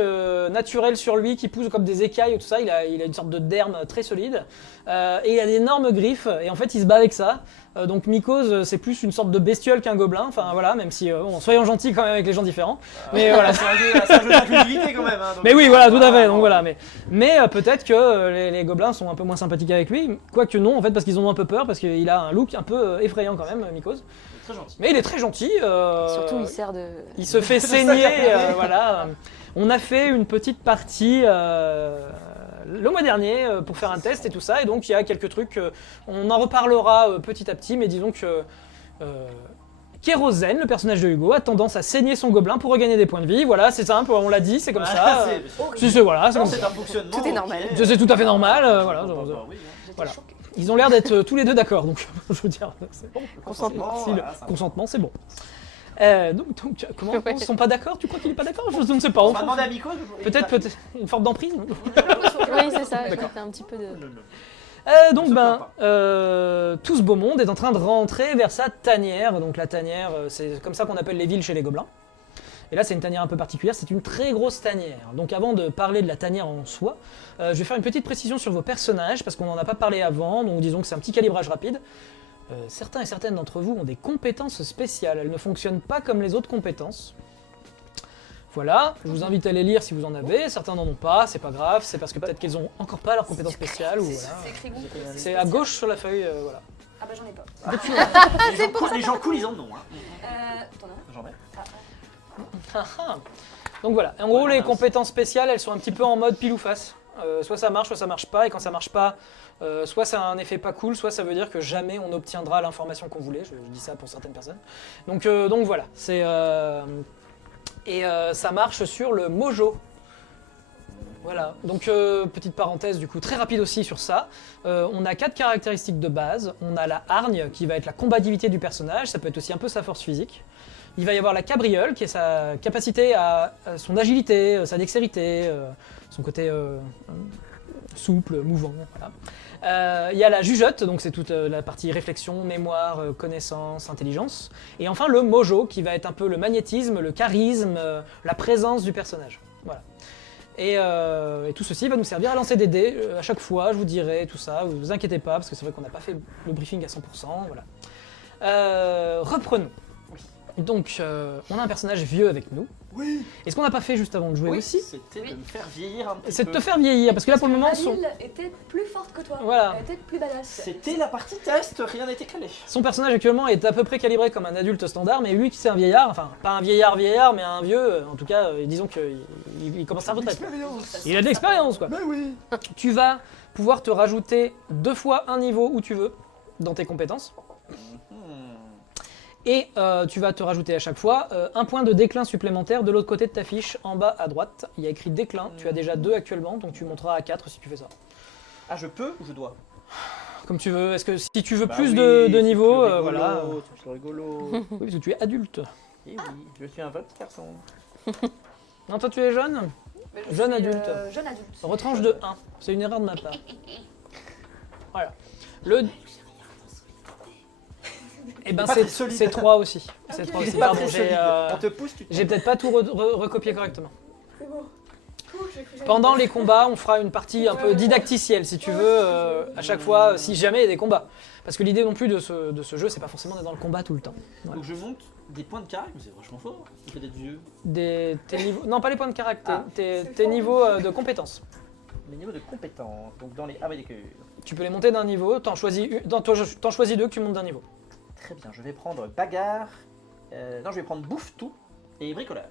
naturelles sur lui qui poussent comme des écailles et tout ça. Il a une sorte de derme très solide. Et il a d'énormes griffes, et en fait il se bat avec ça. Donc mycose, c'est plus une sorte de bestiole qu'un gobelin. Enfin voilà, même si, bon, soyons gentils quand même avec les gens différents. Mais voilà. C'est un jeu d'inclusivité quand même. Hein, donc- Mais oui, voilà, tout à fait. Donc voilà, mais peut-être que les gobelins sont un peu moins sympathiques avec lui, quoique non, en fait, parce qu'ils ont un peu peur, parce qu'il a un look un peu effrayant quand même, Mycose. C'est très gentil. Mais il est très gentil. Surtout, il sert de. Il se fait saigner, voilà. On a fait une petite partie le mois dernier pour faire un test et tout ça, et donc il y a quelques trucs. On en reparlera petit à petit, mais disons que. Kérosène, le personnage de Hugo, a tendance à saigner son gobelin pour regagner des points de vie. Voilà, c'est simple, on l'a dit, c'est comme ça. Voilà, c'est Non, comme c'est ça. un fonctionnement. Tout est normal. ok. C'est tout à fait normal, voilà. Bah, oui, hein. J'étais Voilà. choquée. Ils ont l'air d'être tous les deux d'accord, donc je veux dire, c'est bon. Consentement, Si, le voilà, ça va. consentement, c'est bon. Comment Ouais. ils sont pas d'accord? Tu crois qu'il est pas d'accord? Je ne sais pas. On va demander à Miko. Peut-être une forme d'emprise. Oui, c'est ça, D'accord. j'ai un petit peu de... Donc Se ben, plaint tout ce beau monde est en train de rentrer vers sa tanière. Donc la tanière, c'est comme ça qu'on appelle les villes chez les gobelins. Et là, c'est une tanière un peu particulière, c'est une très grosse tanière. Donc avant de parler de la tanière en soi, je vais faire une petite précision sur vos personnages, parce qu'on n'en a pas parlé avant, donc disons que c'est un petit calibrage rapide. Certains et certaines d'entre vous ont des compétences spéciales, elles ne fonctionnent pas comme les autres compétences. Voilà, je vous invite à les lire si vous en avez, certains n'en ont pas, c'est pas grave, c'est parce que peut-être qu'ils ont encore pas leurs compétences spéciales, ou voilà. C'est écrit où C'est à gauche sur la feuille, voilà. Ah bah j'en ai pas. Les gens cool, ils en ont. T'en as un J'en ai. Ah, ah. Donc voilà, en gros Ouais, les mince. compétences spéciales elles sont un petit peu en mode pile ou face. Soit ça marche pas, et quand ça marche pas, soit ça a un effet pas cool, soit ça veut dire que jamais on obtiendra l'information qu'on voulait, je dis ça pour certaines personnes. Donc voilà, c'est... ça marche sur le mojo. Voilà, donc petite parenthèse du coup, très rapide aussi sur ça. On a 4 caractéristiques de base. On a la hargne qui va être la combativité du personnage, ça peut être aussi un peu sa force physique. Il va y avoir la cabriole qui est sa capacité à son agilité, sa dextérité, son côté souple, mouvant. Voilà. Il y a la jugeote, donc c'est toute la partie réflexion, mémoire, connaissance, intelligence. Et enfin le mojo qui va être un peu le magnétisme, le charisme, la présence du personnage. Voilà. Et tout ceci va nous servir à lancer des dés. À chaque fois, je vous dirai tout ça. Vous inquiétez pas, parce que c'est vrai qu'on n'a pas fait le briefing à 100%. Voilà. Reprenons. Donc, on a un personnage vieux avec nous. Oui. Et ce qu'on n'a pas fait juste avant de jouer aussi, C'était de me faire vieillir un petit c'est de peu. te faire vieillir. Parce que là, pour le moment, Nabil était plus forte que toi. Voilà. Elle était plus badass. C'était la partie test, rien n'était calé. son personnage actuellement est à peu près calibré comme un adulte standard. Mais lui qui c'est un vieillard, enfin, pas un vieillard, mais un vieux, en tout cas, disons qu'il commence à retraite. Il a de l'expérience, quoi. Ben oui. Tu vas pouvoir te rajouter 2 fois un niveau où tu veux dans tes compétences. Et tu vas te rajouter à chaque fois un point de déclin supplémentaire de l'autre côté de ta fiche, en bas à droite. Il y a écrit déclin, tu as déjà 2 actuellement, donc tu monteras à 4 si tu fais ça. Ah, je peux ou je dois? Comme tu veux, est-ce que si tu veux Bah plus oui, de c'est niveaux, plus rigolo, voilà. c'est rigolo. Oui, parce que tu es adulte. Et oui, je suis un vrai petit garçon. Non, toi tu es jeune. Mais je Jeune suis, adulte. Jeune adulte. Retranche de 1, c'est une erreur de ma part. Voilà. Le... Eh ben Pas c'est très solide. 3 aussi. C'est 3 aussi, Pas pardon, très j'ai... solide. On te pousse, tu te J'ai peut-être pas tout recopié correctement. C'est bon. Cool, j'ai cru que j'allais Pendant passer. les combats, on fera une partie un peu didacticielle, si tu veux, à chaque fois, si jamais il y a des combats. Parce que l'idée non plus de ce jeu, c'est pas forcément d'être dans le combat tout le temps. Voilà. Donc je monte des points de caractère, mais c'est vachement fort. Le fait d'être vieux. Tes niveaux... Non, pas les points de caractère, Ah. tes C'est fort. niveaux de compétences. Les niveaux de compétence, donc dans les... Ah oui, d'accord. Tu peux les monter d'un niveau, t'en choisis 2 que tu montes d'un niveau. Très bien, je vais prendre bagarre. Non, je vais prendre bouffe-tout et bricolage.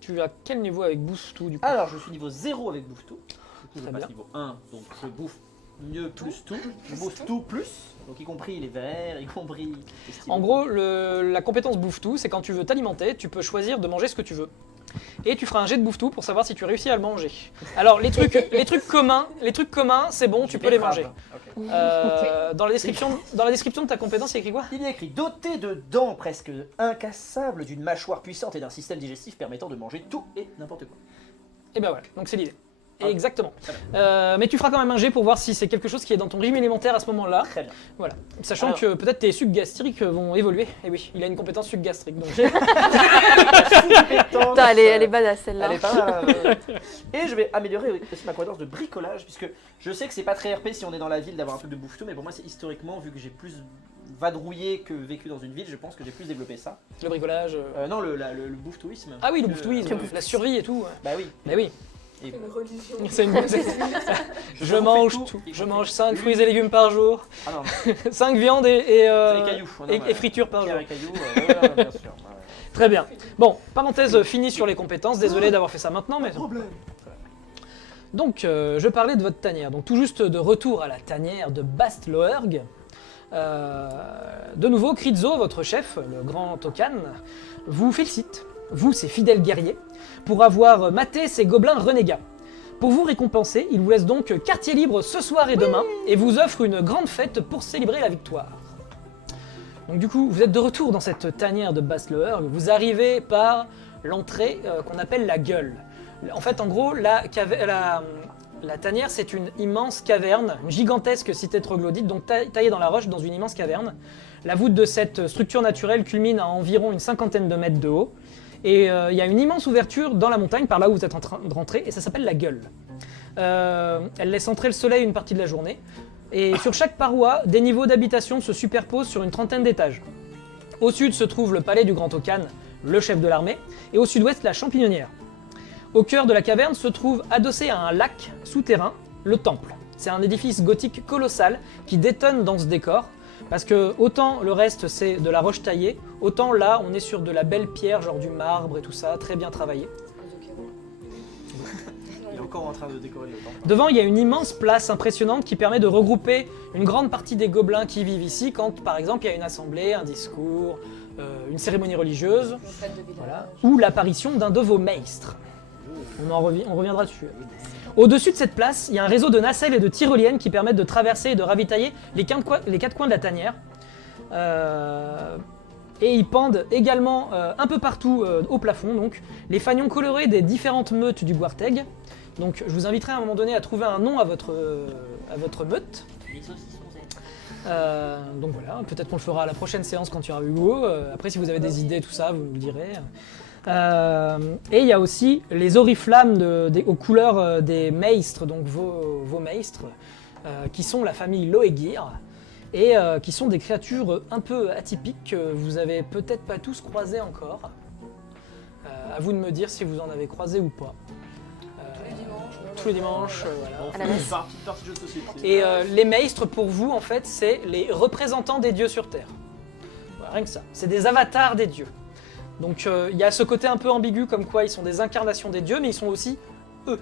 Tu as quel niveau avec Boost tout du coup? Alors, je suis niveau 0 avec bouffe-tout. Du coup, je Très passe bien. niveau 1, donc je bouffe mieux plus tout. Je bouffe tout plus, donc y compris les verres, y compris les stylos. En gros, la compétence bouffe tout, c'est quand tu veux t'alimenter, tu peux choisir de manger ce que tu veux. Et tu feras un jet de bouffe tout pour savoir si tu réussis à le manger. Alors les trucs communs, c'est bon, tu peux les manger. Ok. Dans la description de ta compétence, il y a écrit quoi? Il y a écrit doté de dents presque incassables, d'une mâchoire puissante et d'un système digestif permettant de manger tout et n'importe quoi. Et ben voilà, donc c'est l'idée. Ah, Exactement. très bien. Mais tu feras quand même un jet pour voir si c'est quelque chose qui est dans ton régime élémentaire à ce moment-là. Très bien. Voilà. Sachant Alors. que peut-être tes sucs gastriques vont évoluer. Et oui, il a une compétence suc gastrique. Donc Putain, elle est badass celle-là. Elle est pas mal. Et je vais améliorer aussi ma compétence de bricolage, puisque je sais que c'est pas très RP si on est dans la ville d'avoir un truc de bouffe-tout, mais pour moi c'est historiquement, vu que j'ai plus vadrouillé que vécu dans une ville, je pense que j'ai plus développé ça. le bricolage. Non, le bouffe-touisme. Ah oui, le bouffe-touisme, la survie et tout. Bah oui. Mais oui. Et C'est une religion. C'est une... Je refais mange tout, tout. y Je compris mange 5 l'huile. fruits et légumes par jour, Ah non, 5 viandes et c'est les cailloux. Non, et ouais. fritures par jour. Pierre et cailloux, ouais, bien sûr. Ouais. Très bien. Bon, parenthèse finie sur les compétences. Désolé d'avoir fait ça maintenant, mais... Donc, je parlais de votre tanière. Donc, tout juste de retour à la tanière de Bastloerg. De nouveau, Kritzo, votre chef, le grand Tokan, vous félicite, vous, ses fidèles guerriers, pour avoir maté ces gobelins renégats. Pour vous récompenser, il vous laisse donc quartier libre ce soir et demain, et vous offre une grande fête pour célébrer la victoire. Donc du coup, vous êtes de retour dans cette tanière de Basloer, vous arrivez par l'entrée qu'on appelle la gueule. En fait, en gros, la tanière, c'est une immense caverne, une gigantesque cité troglodyte, donc taillée dans la roche dans une immense caverne. La voûte de cette structure naturelle culmine à environ une 50aine de mètres de haut. Et il y a une immense ouverture dans la montagne, par là où vous êtes en train de rentrer, et ça s'appelle la gueule. Elle laisse entrer le soleil une partie de la journée. Et sur chaque paroi, des niveaux d'habitation se superposent sur une trentaine d'étages. Au sud se trouve le palais du Grand Okan, le chef de l'armée, et au sud-ouest la champignon-nière. Au cœur de la caverne se trouve, adossé à un lac souterrain, le temple. C'est un édifice gothique colossal qui détonne dans ce décor, parce que autant le reste c'est de la roche taillée, autant là on est sur de la belle pierre, genre du marbre et tout ça, très bien travaillé. Il est encore en train de décorer le temple. Devant, il y a une immense place impressionnante qui permet de regrouper une grande partie des gobelins qui vivent ici quand, par exemple, il y a une assemblée, un discours, une cérémonie religieuse, Une fête de village. voilà, ou l'apparition d'un de vos maîtres. On reviendra dessus. Au-dessus de cette place, il y a un réseau de nacelles et de tyroliennes qui permettent de traverser et de ravitailler les quatre coins de la tanière. Et ils pendent également un peu partout au plafond donc, les fanions colorés des différentes meutes du Guarteg. Donc je vous inviterai à un moment donné à trouver un nom à votre meute. Les saucissons zen. Donc voilà, peut-être qu'on le fera à la prochaine séance quand il y aura Hugo. Après si vous avez des idées, tout ça, vous me le direz. Et il y a aussi les oriflammes aux couleurs des maestres, donc vos maestres, qui sont la famille Loegir, et qui sont des créatures un peu atypiques que vous avez peut-être pas tous croisées encore. À vous de me dire si vous en avez croisé ou pas. Tous les dimanches, voilà. À la messe. Petite partie de jeu de société. Et les maestres, pour vous, en fait, c'est les représentants des dieux sur Terre. Voilà, rien que ça. C'est des avatars des dieux. Donc il y a ce côté un peu ambigu comme quoi ils sont des incarnations des dieux, mais ils sont aussi eux.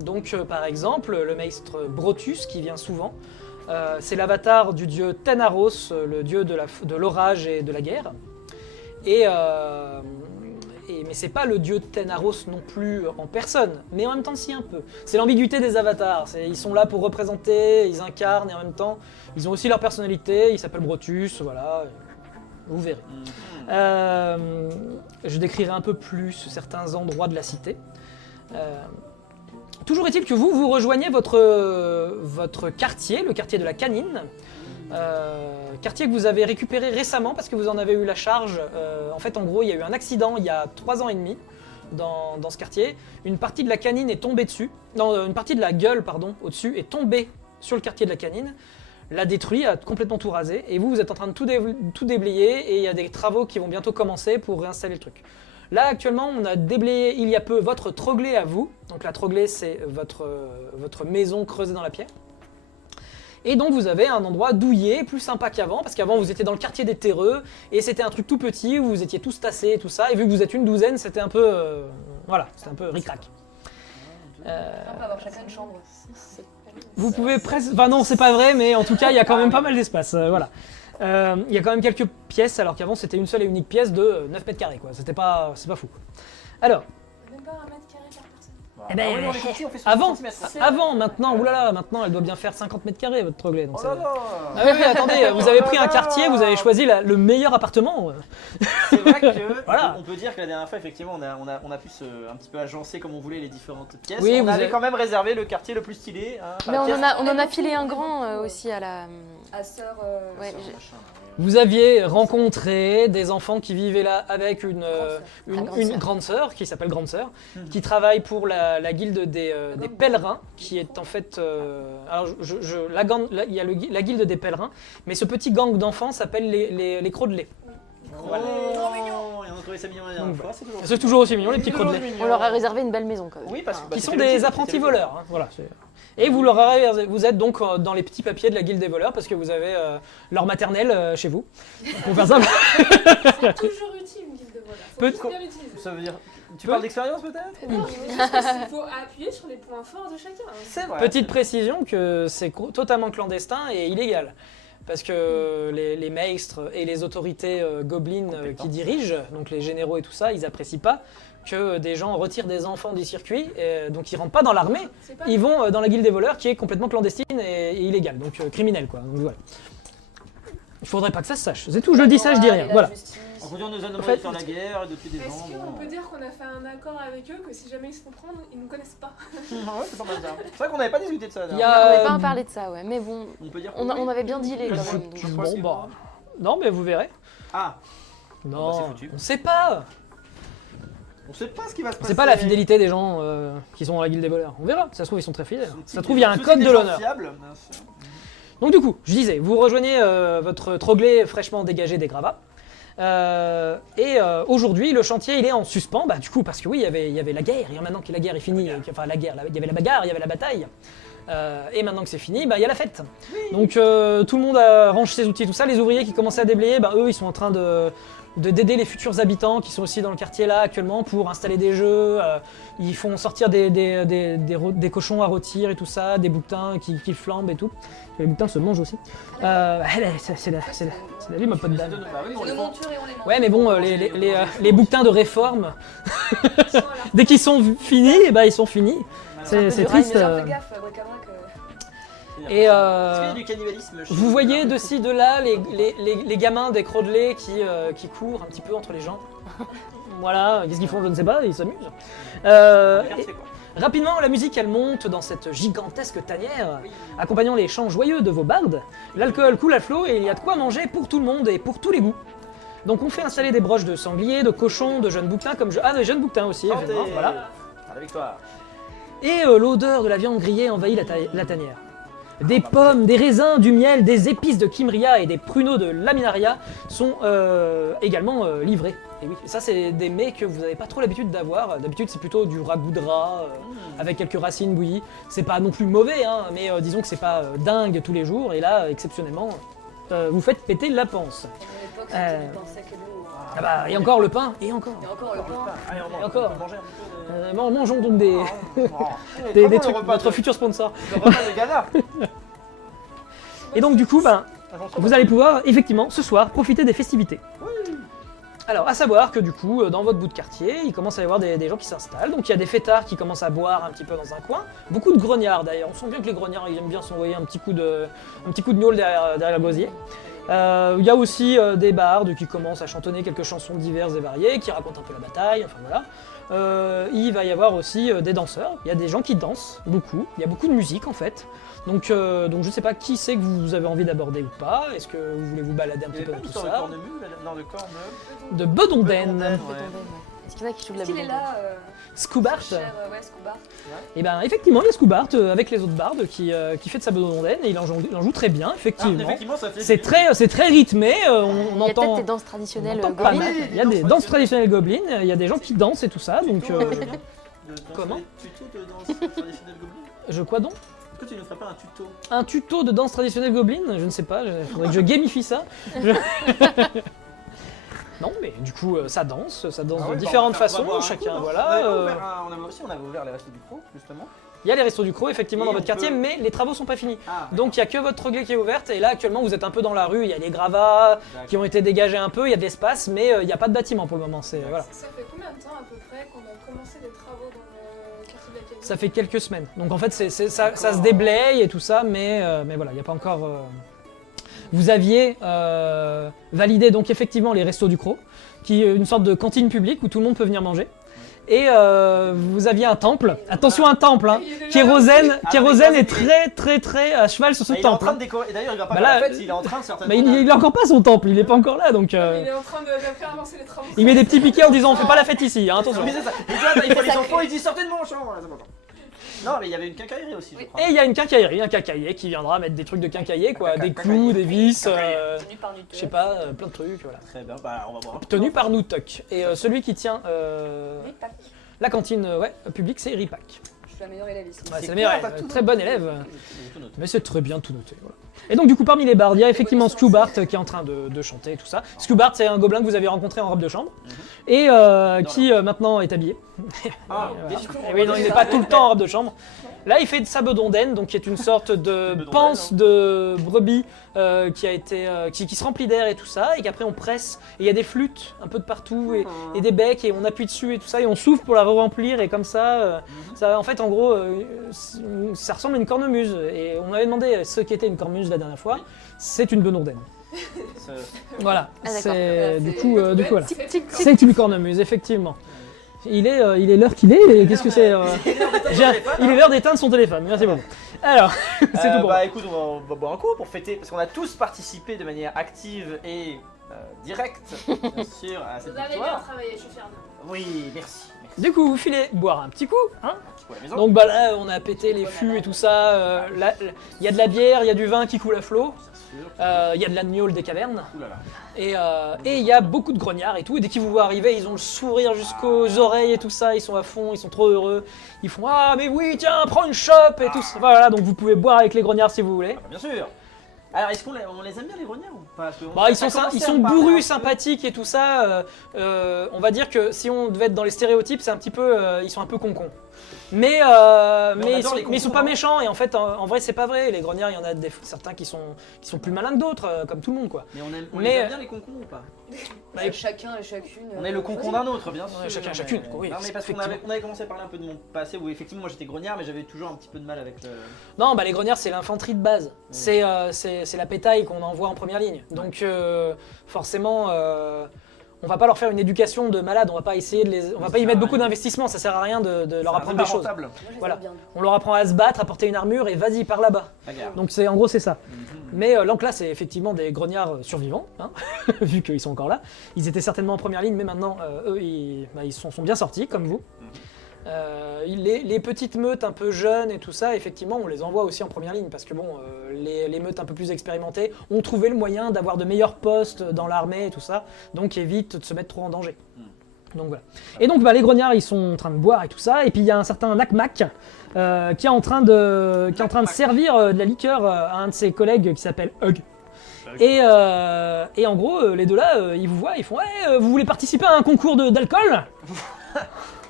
Donc par exemple, le maître Brotus, qui vient souvent, c'est l'avatar du dieu Tenaros, le dieu de l'orage et de la guerre. Mais c'est pas le dieu Tenaros non plus en personne, mais en même temps si un peu. C'est l'ambiguïté des avatars, ils sont là pour représenter, ils incarnent et en même temps ils ont aussi leur personnalité, ils s'appellent Brotus, voilà, vous verrez. Je décrirai un peu plus certains endroits de la cité. Toujours est-il que vous rejoignez votre quartier, le quartier de la Canine. Quartier que vous avez récupéré récemment parce que vous en avez eu la charge. En fait, en gros, il y a eu un accident il y a 3 ans et demi dans ce quartier. Une partie de la Canine est tombée dessus. Non, une partie de la gueule, pardon, au-dessus, est tombée sur le quartier de la Canine. L'a détruit, a complètement tout rasé. Et vous êtes en train de tout déblayer et il y a des travaux qui vont bientôt commencer pour réinstaller le truc. Là, actuellement, on a déblayé il y a peu votre troglet à vous. Donc la troglet, c'est votre maison creusée dans la pierre. Et donc vous avez un endroit douillet, plus sympa qu'avant, parce qu'avant vous étiez dans le quartier des terreux, et c'était un truc tout petit, où vous étiez tous tassés et tout ça, et vu que vous êtes une douzaine, c'était un peu... voilà, c'était un peu ric-rac. On peut avoir chacun une chambre. Vous pouvez presque... Enfin non, c'est pas vrai, mais en tout cas, il y a quand même pas mal d'espace, voilà. Il y a quand même quelques pièces, alors qu'avant c'était une seule et unique pièce de 9 mètres carrés, quoi. C'est pas fou. Alors... Même pas 1 mètre carré par personne. Eh ben, Ah ouais, on est petit, on fait 60 avant, centimètres. avant, maintenant, oulala, maintenant elle doit bien faire 50 mètres carrés votre troglet. Donc Oh là là. Ah oui, attendez, vous avez pris un quartier, vous avez choisi le meilleur appartement. C'est vrai que Voilà. on peut dire que la dernière fois, effectivement, on a pu un petit peu agencer comme on voulait les différentes pièces. Oui, on vous avait avez- quand même réservé le quartier le plus stylé. Hein, Mais enfin, on en a filé un grand aussi à la... À sœur. Ouais, pièce, j'ai- machin, Vous aviez rencontré des enfants qui vivaient là avec une grande sœur qui s'appelle Grande Sœur, qui travaille pour la guilde des pèlerins, qui est en fait... alors il y a la guilde des pèlerins, mais ce petit gang d'enfants s'appelle les crocs de lait. Voilà. Oh, et on a trouvé ça mignon la dernière Donc, fois, c'est toujours C'est toujours aussi mignon, les petits crocs de lait. mignon. On leur a réservé une belle maison quand même. Oui, parce que Qui bah, sont c'était le des petit, apprentis c'était le voleurs. Hein, voilà, et vous êtes donc dans les petits papiers de la guilde des voleurs parce que vous avez leur maternelle chez vous. Pour faire simple. C'est toujours utile une guilde de voleurs. Faut Peut- juste bien l'utiliser. petit. Ça veut dire. Tu parles d'expérience peut-être Non, mais juste qu'il faut appuyer sur les points forts de chacun. C'est vrai. Petite précision que c'est totalement clandestin et illégal. Parce que les maestres et les autorités gobelines qui dirigent, donc les généraux et tout ça, ils apprécient pas que des gens retirent des enfants du circuit, donc ils rentrent pas dans l'armée, C'est pas ils vont dans la guilde des voleurs qui est complètement clandestine et illégale, donc criminelle quoi. Donc, voilà. Il faudrait pas que ça se sache. C'est tout, je dis ça, je dis rien. Voilà. En faisant nos anneaux En fait, de faire la guerre et de tuer des gens. Est-ce qu'on bon. peut dire qu'on a fait un accord avec eux que si jamais ils se font prendre, ils nous connaissent pas? Ouais, c'est pas mal ça. C'est vrai qu'on n'avait pas discuté de ça. Il y On a- n'avait pas parlé de ça, ouais. Mais bon, On peut dire que on oui. avait bien dealé quand même. Je- donc. Bon, bah. Non, mais vous verrez. Ah, Non, c'est foutu. on sait pas. on sait pas ce qui va se passer. C'est pas la fidélité des gens qui sont dans la guilde des voleurs. On verra. Ça se trouve, ils sont très fidèles. Sont-ils Ça se trouve, il y a un sont-ils code des de gens l'honneur. fiables, bien sûr. Donc du coup, je disais, vous rejoignez votre troglet fraîchement dégagé des gravats. Aujourd'hui, le chantier, il est en suspens. Bah du coup, parce que oui, il y avait la guerre. Et maintenant que la guerre est finie, enfin la guerre, il y avait la bagarre, il y avait la bataille. Et maintenant que c'est fini, bah il y a la fête. Donc tout le monde range ses outils, tout ça. Les ouvriers qui commençaient à déblayer, bah eux, ils sont en train d'aider les futurs habitants qui sont aussi dans le quartier là actuellement pour installer des jeux. Ils font sortir des cochons à rôtir et tout ça, des bouquetins qui flambent et tout. Les bouquetins se mangent aussi. C'est la vie, ma pote dame. Bah oui, on C'est les nos vend. montures et on les mange. Ouais, mais bon, les bouquetins de réforme, dès qu'ils sont finis, eh ben, ils sont finis. C'est dur, triste. Mais fais gaffe, bric-à-brac. Et Est-ce qu'il y a du cannibalisme chez vous voyez de ci, de là les gamins des Crodelets qui courent un petit peu entre les gens. Voilà, qu'est-ce qu'ils font, je ne sais pas, ils s'amusent. Regarde, c'est quoi Rapidement, la musique elle monte dans cette gigantesque tanière, accompagnant les chants joyeux de vos bardes. L'alcool coule à flot et il y a de quoi manger pour tout le monde et pour tous les goûts. Donc on fait installer des broches de sanglier, de cochons, de jeunes bouquetins comme des jeunes bouquetins aussi, Santé. évidemment, voilà. À la victoire. Et l'odeur de la viande grillée envahit la tanière. Des pommes, des raisins, du miel, des épices de Kimria et des pruneaux de Laminaria sont également livrés. Et oui, ça c'est des mets que vous n'avez pas trop l'habitude d'avoir. D'habitude c'est plutôt du ragoût de rat avec quelques racines bouillies. C'est pas non plus mauvais, hein, mais disons que c'est pas dingue tous les jours. Et là, exceptionnellement, vous faites péter la panse. À l'époque, Euh, c'était du pain sec et de l'eau. Ah bah, et encore le pain, et encore. Et encore le pain. Allez, on Et encore. peut manger un petit peu de... Mangeons donc des Comment le trucs, repas notre de- futur sponsor. Le repas de gala. Et donc du coup, ben, vous allez pouvoir effectivement ce soir profiter des festivités. Alors, à savoir que du coup, dans votre bout de quartier, il commence à y avoir des gens qui s'installent. Donc il y a des fêtards qui commencent à boire un petit peu dans un coin. Beaucoup de grognards d'ailleurs. On sent bien que les grognards, ils aiment bien s'envoyer un petit coup de gnôle derrière le gosier. Il y a aussi des bardes qui commencent à chantonner quelques chansons diverses et variées, qui racontent un peu la bataille, enfin voilà. Il va y avoir aussi des danseurs. Il y a des gens qui dansent, beaucoup. Il y a beaucoup de musique en fait. Donc je sais pas qui c'est que vous avez envie d'aborder ou pas. Est-ce que vous voulez vous balader un Il y petit avait peu pas dans une tout histoire de ça? cornemuse, non, de corne... De Bedonden. Bedonden. Est-ce qu'il y en a qui jouent de la Est-ce qu'il est bedonnette là, Scoubart. cher ouais, Scoubart? Et ben effectivement, il y a Scoubart avec les autres bardes qui fait de sa Bedonden et il en joue très bien, Ah, effectivement. effectivement, ça fait... C'est très rythmé, on Il y a peut-être entend... des danses traditionnelles on entend pas gobelines. mal. Il y a des danses traditionnelles gobelines, il y a des gens qui dansent et tout ça, donc... Comment Tuto de danse traditionnelle gobeline. Je quoi donc? Est-ce que tu ne ferais pas un tuto? Un tuto de danse traditionnelle gobeline? Je ne sais pas, il faudrait que je gamifie ça. Non, mais du coup, ça danse Ah de ouais, bah, différentes on va façons, boire un chacun, coup, non voilà. On avait ouvert les restos du pro, justement. Il y a les restos du Croc, effectivement, Et dans on votre quartier, peut- mais les travaux sont pas finis. Ah, Donc il y a que votre troglet qui est ouverte, et là, actuellement, vous êtes un peu dans la rue, il y a des gravats qui ont été dégagés un peu, il y a de l'espace, mais il n'y a pas de bâtiment pour le moment, c'est... Voilà. Ça fait combien de temps à peu près qu'on a commencé les travaux dans le quartier de l'Académie? Ça fait quelques semaines. Donc en fait, ça se déblaye et tout ça, mais voilà, il n'y a pas encore... Vous aviez validé donc effectivement les restos du Croc, qui est une sorte de cantine publique où tout le monde peut venir manger. Et vous aviez un temple, attention un temple, hein. Il est déjà Kérosène Ah, Kérosène mais est très à cheval sur ce il est en temple. train hein. de décorer. Et d'ailleurs, il va pas Bah faire là, la fête, il est en train de certainement... Mais il a encore pas son temple, il est pas encore là, donc Il est en train de faire avancer les travaux. il met des petits piquets en disant on fait pas la fête ici, hein, attention. Oui, c'est ça. Et tu vois, il faut les enfants, il dit sortez de mon champ. Voilà, c'est bon. Non, mais il y avait une quincaillerie aussi, je crois. Et il y a une quincaillerie, un quincailler qui viendra mettre des trucs de quincailler, quoi, des clous, des vis, Tenu par Newton. je sais pas, plein de trucs, voilà. Très bien, bah on va voir. Tenu par nous, Tuck. Et celui qui tient Oui, tac. la cantine publique, c'est Ripac. Je suis la meilleure élève ici. Ouais, c'est la clair, meilleure, t'as tout très noté. bonne élève. Tout noté. Mais c'est très bien tout noté. Voilà. Et donc du coup parmi les bardes, il y a effectivement Scoubart qui est en train de chanter et tout ça. Scoubart c'est un gobelin que vous avez rencontré en robe de chambre et qui maintenant est habillé. Ah, Voilà. bien sûr. Et oui, non, il n'est pas tout le temps en robe de chambre. Là, il fait de sa bedonden, donc qui est une sorte de Bedonden, panse de brebis qui a été, qui se remplit d'air et tout ça, et qu'après on presse. Et il y a des flûtes un peu de partout et des becs et on appuie dessus et tout ça et on souffle pour la remplir et comme ça, ça en fait en gros, ça ressemble à une cornemuse. Et on avait demandé ce qu'était une cornemuse la dernière fois. C'est une bedonden. Voilà, Ah, d'accord. c'est du coup voilà. Tic, tic, tic. C'est une cornemuse, effectivement. Il est l'heure qu'il est, et qu'est-ce que c'est Il est l'heure d'éteindre son téléphone, merci beaucoup. Alors, c'est tout pour moi. Bah écoute, on va boire un coup pour fêter, parce qu'on a tous participé de manière active et directe, bien sûr, à cette Vous avez bien victoire. travaillé, je suis fière de vous. Oui, merci. Du coup, vous filez boire un petit coup, hein. Un petit coup à la maison. Donc bah là, on a pété les fûts et tout ça. Il y a de la bière, il y a du vin qui coule à flot. Bien sûr. Il y a de la gnôle des cavernes. Ouh là là. Et il y a beaucoup de grognards et tout. Et dès qu'ils vous voient arriver, ils ont le sourire jusqu'aux oreilles et tout ça. Ils sont à fond, ils sont trop heureux. Ils font ah mais oui tiens prends une chope et tout ça. Voilà, donc vous pouvez boire avec les grognards si vous voulez. Ah bah, bien sûr. Alors, est-ce qu'on les aime bien les grognards ou pas? Parce que Bah, ils sont bourrus, sympathiques et tout ça. On va dire que si on devait être dans les stéréotypes, c'est un petit peu, ils sont un peu concons. Mais ils sont pas méchants et en fait, en vrai, c'est pas vrai. Les grognards, il y en a certains qui sont plus malins que d'autres, comme tout le monde quoi. Mais on Mais- les aime bien les concons ou pas? Bah, Chacun et chacune. On est le concon d'un autre, bien sûr. Ouais, chacun chacune, oui, Non, mais parce qu'on avait commencé à parler un peu de mon passé où effectivement moi j'étais grognard, mais j'avais toujours un petit peu de mal avec le. Non, bah les grognards, c'est l'infanterie de base. C'est la pétaille qu'on envoie en première ligne. Donc forcément, on va pas leur faire une éducation de malade. On va pas essayer on va pas y mettre beaucoup d'investissement. Ça sert à rien de leur apprendre des choses. Moi, je les Voilà. aime bien. On leur apprend à se battre, à porter une armure et vas-y par là-bas. Bagarre. Donc en gros c'est ça. Mhm. Mais là c'est effectivement des grognards survivants, hein, vu qu'ils sont encore là. Ils étaient certainement en première ligne, mais maintenant eux ils sont bien sortis comme vous. Les petites meutes un peu jeunes et tout ça, effectivement, on les envoie aussi en première ligne parce que bon, les meutes un peu plus expérimentées ont trouvé le moyen d'avoir de meilleurs postes dans l'armée et tout ça, donc évite de se mettre trop en danger. Donc voilà. Et donc bah, les grognards ils sont en train de boire et tout ça, et puis il y a un certain Nakmak qui est en train de servir de la liqueur à un de ses collègues qui s'appelle Hug. Et en gros, les deux là, ils vous voient, ils font ouais, vous voulez participer à un concours d'alcool?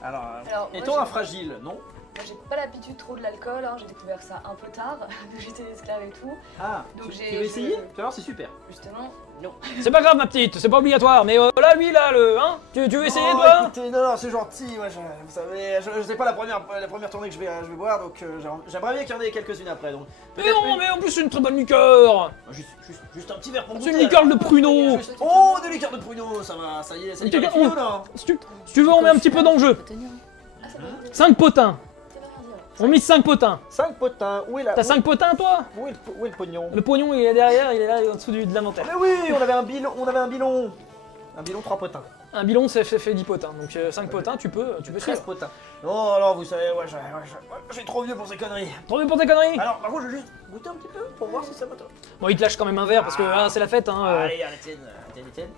Alors, Alors, moi, est-on j'ai- un fragile? Non. Moi, j'ai pas l'habitude trop de l'alcool, hein. J'ai découvert ça un peu tard, que j'étais esclave et tout. Ah, Donc tu j'ai- veux essayer? je- Tu vas voir, c'est super. Justement, non. C'est pas grave ma petite, c'est pas obligatoire, mais là lui là, tu veux essayer Non, toi? écoutez, non, c'est gentil. Moi, vous savez, je sais pas la première tournée que je vais boire, donc j'aimerais bien qu'il y en ait quelques-unes après. Donc Mais peut-être non, une- mais en plus c'est une très bonne liqueur. juste un petit verre pour C'est goûter. une liqueur de pruneau. Juste- Oh, des liqueurs de pruneau, ça va, ça y est, ça y est, Une les liqueur- tuyaux, là. Si tu veux, on met un petit peu dans le jeu. Faut tenir. Ah, ça veut rien dire. 5 potins. Ça veut rien dire. On mise 5 potins. 5 potins, où est la. T'as 5 potins toi? Où est le pognon? Le pognon il est derrière, il est là en dessous de l'inventaire. Mais oui, on avait un bilon. Un bilon 3 potins. Un bilon ça fait 10 potins, donc 5 potins tu peux 13 suivre. potins. Non, alors vous savez, je suis trop vieux pour ces conneries. Trop bien pour tes conneries. Alors, par contre, je vais juste goûter un petit peu pour voir si ça m'attend. Bon il te lâche quand même un verre parce que c'est la fête hein. Allez, la tienne, tienne.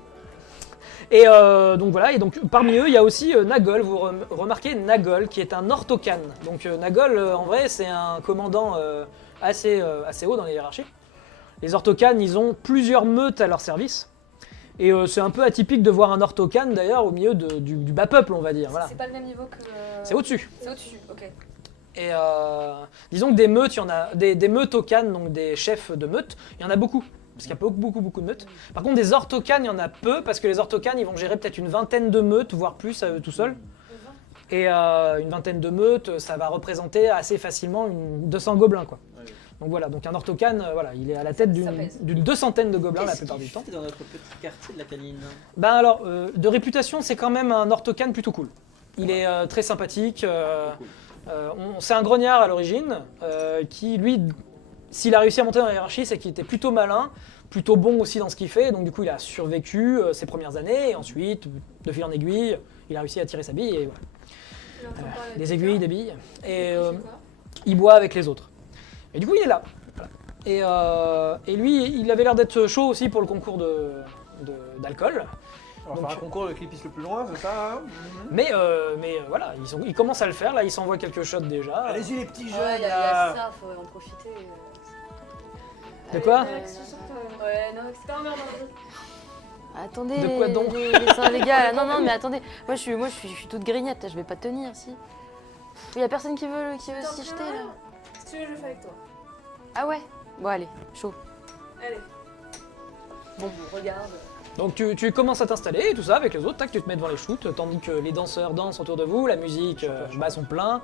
Et donc voilà, et donc parmi eux il y a aussi Nagol, vous remarquez Nagol qui est un ortocan. Donc Nagol en vrai c'est un commandant assez haut dans les hiérarchies. Les ortocanes ils ont plusieurs meutes à leur service. Et c'est un peu atypique de voir un ortocan d'ailleurs au milieu du bas peuple on va dire. Voilà. C'est pas le même niveau que. C'est au-dessus. C'est au-dessus, ok. Et disons que des meutes, il y en a des meutes ocanes, donc des chefs de meutes, il y en a beaucoup. Parce qu'il y a beaucoup de meutes. Par contre, des ortocanes, il y en a peu, parce que les ortocanes, ils vont gérer peut-être une vingtaine de meutes, voire plus à eux tout seuls. Et une vingtaine de meutes, ça va représenter assez facilement 200 gobelins, quoi. Ouais. Donc voilà, donc un ortocane, voilà, il est à la tête Ça pèse. d'une 200aine de gobelins la Qu'est-ce plupart qu'il du temps. fait dans notre petit quartier de la Canine? Ben alors, de réputation, c'est quand même un ortocane plutôt cool. Il est très sympathique. Cool. C'est un grognard à l'origine, qui lui, s'il a réussi à monter dans la hiérarchie, c'est qu'il était plutôt malin, plutôt bon aussi dans ce qu'il fait, donc du coup il a survécu ses premières années, et ensuite, de fil en aiguille, il a réussi à tirer sa bille, et voilà. Il est en train de parler avec Des quelqu'un. aiguilles, des billes, et Il fait quoi il boit avec les autres. Et du coup il est là. Voilà. Et lui, il avait l'air d'être chaud aussi pour le concours d'alcool. On va Donc, faire un concours avec qui pisse le plus loin, c'est ça hein? Mais voilà, ils commencent à le faire, là ils s'envoient quelques shots déjà. Allez-y les petits jeunes Ouais, il y là. a ça, faut en profiter. De quoi Alex, je suis sûre que Ouais, non, c'est t'es emmerdant. Attendez, De quoi donc les gars, non, non, mais attendez, moi je suis toute grignette, là, je vais pas tenir, si. Il y a personne qui veut s'y jeter, là. Si tu veux, je le fais avec toi. Ah ouais. Bon, allez, chaud. Allez. Bon, regarde. Donc tu commences à t'installer et tout ça avec les autres, tac, tu te mets devant les shoots, tandis que les danseurs dansent autour de vous, la musique sont plein,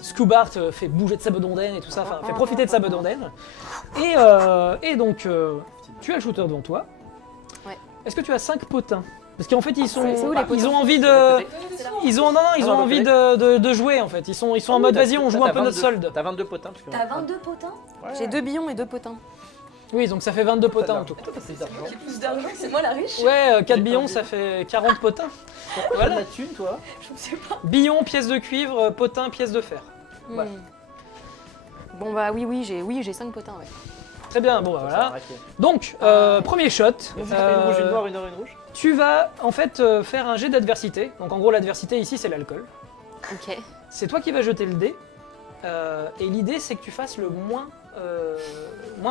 Scoobart fait bouger de sa bedonden et tout ça, enfin fait profiter de sa bedonden. Et donc tu as le shooter devant toi. Ouais. Est-ce que tu as 5 potins? Parce qu'en fait c'est où, les ils ont potins envie de... Ils ont envie de jouer en fait, ils sont en mode vas-y on joue un peu notre solde. T'as 22 potins. Parce que T'as 22 potins? J'ai 2 billons et 2 potins. Oui, donc ça fait 22 potins en tout. C'est d'argent. J'ai plus d'argent, c'est moi la riche? Ouais, 4 billons ça fait 40 potins. Pourquoi Voilà. t'as de la thune, toi? Je ne sais pas. Billon, pièce de cuivre, potin, pièce de fer. Ouais. Bon bah oui, j'ai 5 potins, ouais. Très bien, bon bah voilà. Raqué. Donc, premier shot. Une rouge, une noire, une or, une rouge. Tu vas en fait faire un jet d'adversité. Donc en gros l'adversité ici c'est l'alcool. Ok. C'est toi qui vas jeter le dé. Et l'idée c'est que tu fasses le moins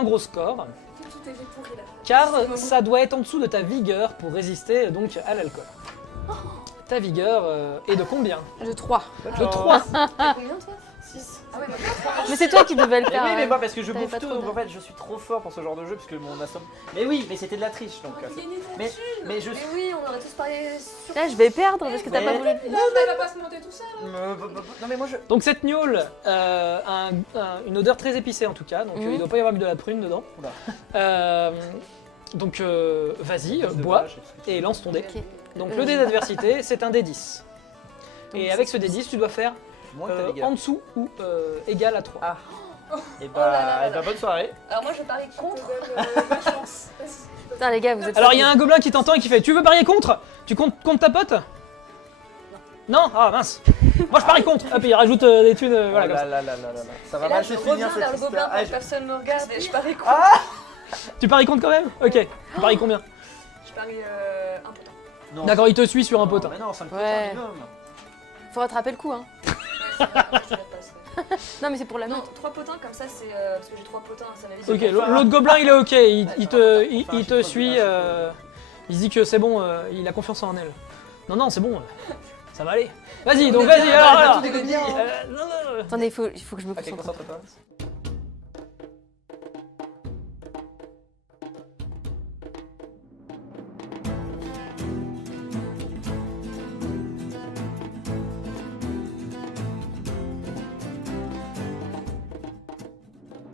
gros score. Tout est fait pourri là. Car ça doit être en dessous de ta vigueur pour résister donc à l'alcool. Ta vigueur est de combien? De 3. De 3. T'as combien toi? 6. Ah ouais, bah, Mais c'est toi qui devais le Mais faire. oui, mais moi parce que je t'avais bouffe pas tout, trop donc bien. en fait je suis trop fort pour ce genre de jeu parce que mon assomme. Mais oui, mais c'était de la triche donc. Mais, mais je Mais oui, on aurait tous parié sur. Là, je vais perdre parce que t'as Mais- pas voulu. Là, elle va pas se monter tout seul. Non mais moi je. Donc cette gnôle a une odeur très épicée en tout cas. Donc il doit pas y avoir de la prune dedans. Oula. Donc vas-y, bois et lance ton dé. Ok. Donc le dé d'adversité, c'est un dé 10. Et avec ce dé 10, tu dois faire Moins que ta vigueur. en dessous ou égal à 3. Ah. Et Oh là là là bah bonne soirée. Alors moi je parie contre. Ma chance. Putain, les gars, vous êtes. Alors il y a un gobelin qui t'entend et qui fait: tu veux parier contre? Tu comptes contre ta pote? Non. Ah mince. Moi je parie contre. Hop, il rajoute des thunes. Voilà, comme ça. là. Ça va Et là mal je se reviens finir vers cette le gobelin histoire. pour que personne me regarde et je parie contre. Ah Tu paries contre quand même? Ok. Tu paries combien? Je parie un potin. Non. D'accord, il te suit sur un potin. Mais non, 5 Ouais. potins minimum. Faut rattraper le coup, hein. Ouais, c'est vrai, je la passe, ouais. Non, mais c'est pour la Non, note. 3 potins comme ça c'est. Parce que j'ai 3 potins, ça m'avait dit. Ok, l'autre gobelin il est ok. Il te suit. Il se dit que c'est bon. Il a confiance en elle. Non, c'est bon. Ça va aller. Vas-y, donc vas-y. Alors. Tout est bien. Non. Attendez, il faut que je me Ok, concentre. concentre-toi.